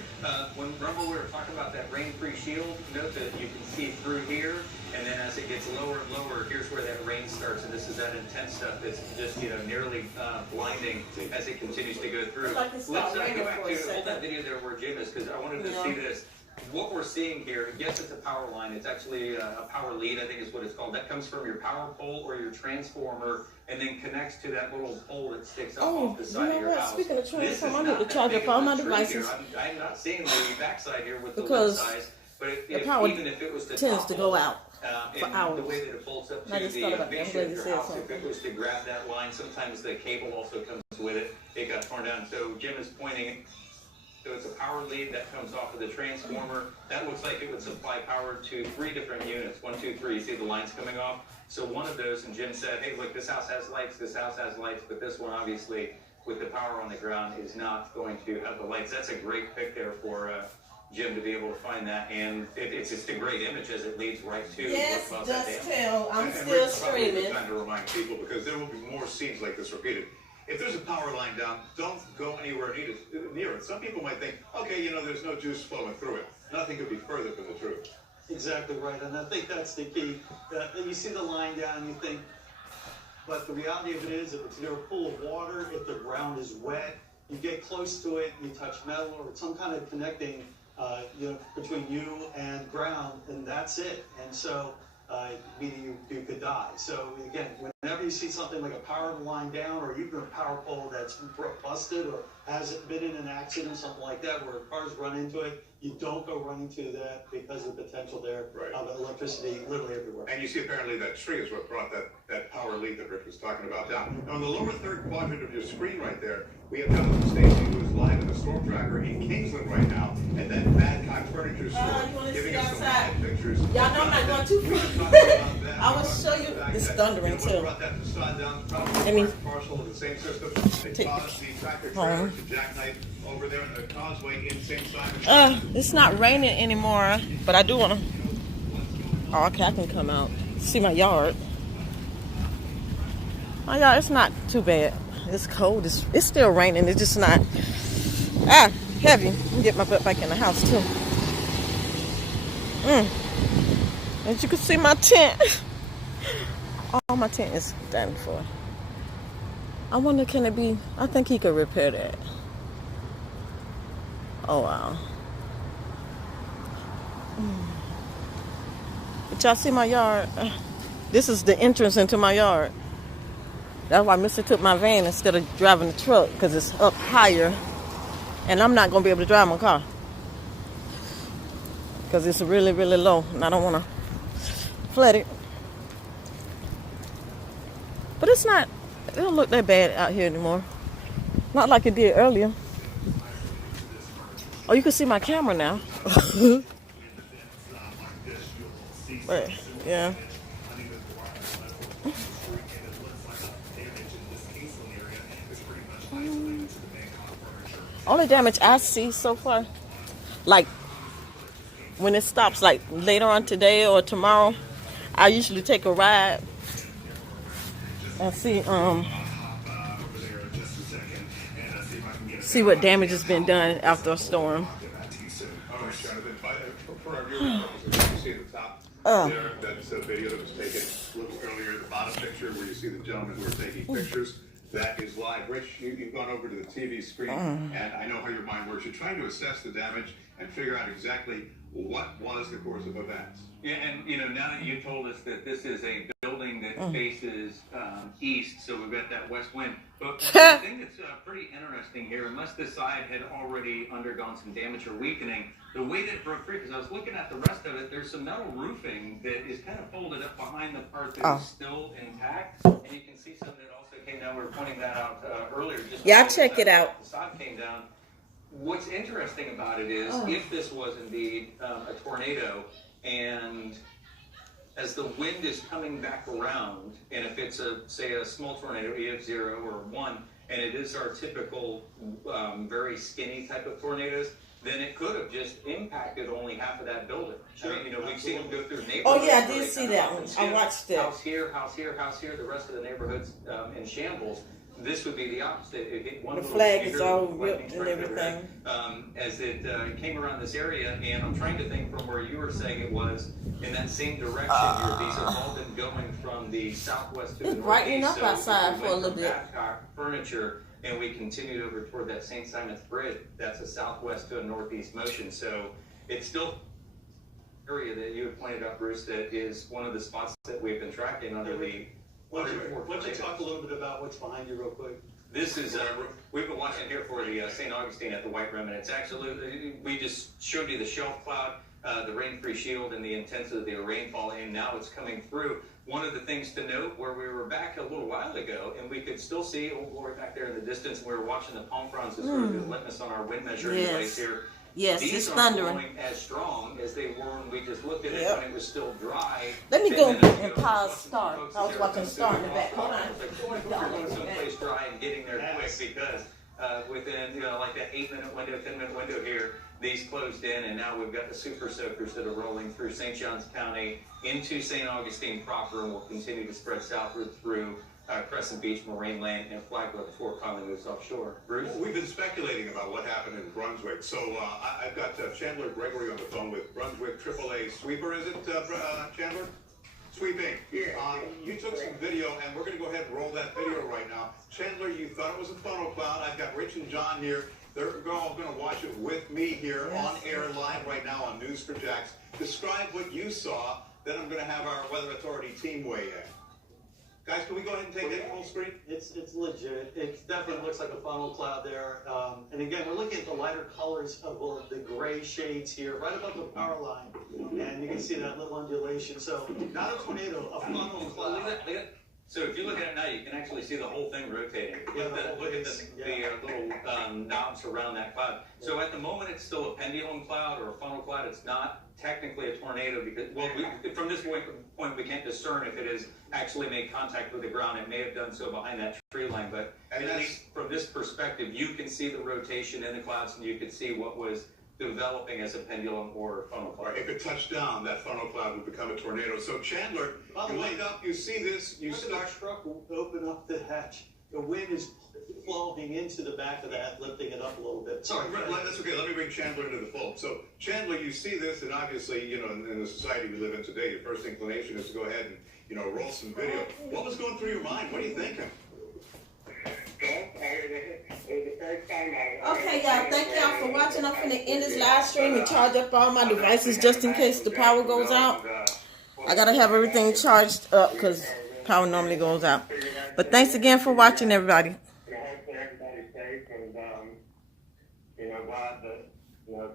When we were talking about that rain-free shield, note that you can see through here, and then as it gets lower and lower, here's where that rain starts, and this is that intense stuff that's just, nearly blinding as it continues to go through. Let's go back to hold that video there where Jim is, because I wanted to see this. What we're seeing here, yes, it's a power line. It's actually a power lead, I think is what it's called. That comes from your power pole or your transformer, and then connects to that little pole that sticks up off the side of your house. Speaking of transformer, I need to charge up all my devices. I'm not seeing the backside here with the because size, but the power even if it was the tends to go out for hours. The way that it bolts up to I just the thought about that. I'm base glad of you your said house, something. if it was to grab that line, sometimes the cable also comes with it. It got torn down. So Jim is pointing. So it's a power lead that comes off of the transformer. That looks like it would supply power to 3 different units. 1, 2, 3. You see the lines coming off? So one of those, and Jim said, hey, look, this house has lights, this house has lights, but this one, obviously, with the power on the ground, is not going to have the lights. That's a great pick there for Jim to be able to find that. And it's just a great image as it leads right to yes, what's just that tell. I'm And still Rich, it's probably a good streaming. time to remind people, because there will be more scenes like this repeated. If there's a power line down, don't go anywhere near it. Some people might think, okay, there's no juice flowing through it. Nothing could be further from the truth. Exactly right, and I think that's the key. You see the line down, you think, but the reality of it is, if it's near a pool of water, if the ground is wet, you get close to it, you touch metal or some kind of connecting, between you and ground, and that's it. And so, meaning you could die. So again, whenever you see something like a power line down, or even a power pole that's busted or hasn't been in an accident, something like that, where cars run into it, you don't go running to that because of the potential there of electricity literally everywhere. And you see apparently that tree is what brought that power lead that Rick was talking about down. Now, on the lower third quadrant of your screen right there, we have Jonathan Stacy, who is live in the storm tracker in Kingsland right now, and then Badcock Furniture Store giving us some live pictures. Y'all know I'm not going too far. I will show you. It's thundering too. I mean, parcel of the same system. They caused the tractor trailer to jackknife over there in the causeway in St. Simon. It's not raining anymore, but I do want to. Oh, okay, I can come out. See my yard. My yard, it's not too bad. It's cold. It's still raining. It's just not Ah, heavy. Let me get my butt back in the house too. As you can see, my tent. All my tent is done for. I wonder, can it be? I think he could repair that. Oh wow. But y'all see my yard? This is the entrance into my yard. That's why Mr. took my van instead of driving the truck, because it's up higher. And I'm not going to be able to drive my car, because it's really, really low. And I don't want to flood it. But it's not, it don't look that bad out here anymore. Not like it did earlier. Oh, you can see my camera now. But, yeah. Only damage I see so far, like when it stops, like later on today or tomorrow, I usually take a ride and see what damage has been done after a storm. There, that's a video that was taken a little earlier. The bottom picture where you see the gentlemen who are taking pictures. That is live. Rich, you've gone over to the TV screen, and I know how your mind works. You're trying to assess the damage and figure out exactly what was the course of events. Yeah, and now that you told us that this is a building that faces east, so we've got that west wind. But the thing that's pretty interesting here, unless this side had already undergone some damage or weakening, the way that it broke free, because I was looking at the rest of it, there's some metal roofing that is kind of folded up behind the part that is still intact, and you can see some that also came down. We were pointing that out earlier. Yeah, I'll check it out. The sod came down. What's interesting about it is, if this was indeed a tornado, and as the wind is coming back around, and if it's say a small tornado, EF 0 or 1, and it is our typical very skinny type of tornadoes, then it could have just impacted only half of that building. Sure, I mean, we've seen them go through neighborhoods. Oh yeah, I did see that one. I watched it. House here, house here, house here. The rest of the neighborhoods in shambles. This would be the opposite. It hit one The little flag is finger, all lightning ripped and strike over everything. it, as it came around this area, and I'm trying to think from where you were saying it was in that same direction. These have all been going from the southwest to the It's brightening northeast. up outside we for a went little from bit. Babcock Furniture, and we continued over toward that St. Simon's Bridge. That's a southwest to a northeast motion. So it's still area that you had pointed out, Bruce, that is one of the spots that we've been tracking under the. Why don't you talk a little bit about what's behind you real quick? This is, we've been watching here for the St. Augustine at the White Rim, and it's actually, we just showed you the shelf cloud, the rain-free shield, and the intensity of the rainfall, and now it's coming through. One of the things to note, where we were back a little while ago, and we could still see Old Glory back there in the distance, and we were watching the palm fronds as sort of the litmus on our wind measuring device here. Yes, These it's aren't thundering. blowing as strong as they were when we just looked at it when it was still dry. Let me 10 go minutes and ago. pause Star. I was watching Star in the back. Hold on. We're going someplace dry and getting there quick, because within like that 8-minute window, 10-minute window here, these closed in, and now we've got the super soakers that are rolling through St. Johns County into St. Augustine proper, and will continue to spread southward through Crescent Beach, Moraine Land, and Flagler before it finally moves offshore. Bruce? We've been speculating about what happened in Brunswick. So I've got Chandler Gregory on the phone with Brunswick AAA Sweeper, is it, Chandler? Sweeping. Yeah. You took some video, and we're going to go ahead and roll that video right now. Chandler, you thought it was a funnel cloud. I've got Rich and John here. They're all going to watch it with me here on air live right now on News for Jax. Describe what you saw. Then I'm going to have our Weather Authority team weigh in. Guys, can we go ahead and take that full screen? It's legit. It definitely looks like a funnel cloud there. And again, we're looking at the lighter colors of the gray shades here, right above the power line. And you can see that little undulation. So not a tornado, a funnel cloud. Look at that. So if you look at it now, you can actually see the whole thing rotating. Look at the little knobs around that cloud. So at the moment, it's still a pendulum cloud or a funnel cloud. It's not technically a tornado, because, well, from this point, we can't discern if it has actually made contact with the ground. It may have done so behind that tree line, but at least from this perspective, you can see the rotation in the clouds, and you can see what was developing as a pendulum or funnel cloud. If it touched down, that funnel cloud would become a tornado. So Chandler, you wake up, you see this, you Look at start. the truck will open up the hatch. the wind is flowing into the back of that, lifting it up a little bit. Sorry, that's okay. Let me bring Chandler into the fold. So, Chandler, you see this, and obviously, you know, in the society we live in today, your first inclination is to go ahead and, you know, roll some video. What was going through your mind? What are you thinking? Okay, y'all. Thank y'all for watching. I'm finna end this live stream and charge up all my devices just in case the power goes out. I gotta have everything charged up because power normally goes out. But thanks again for watching, everybody. I hope everybody's safe and, you know, glad that, you know,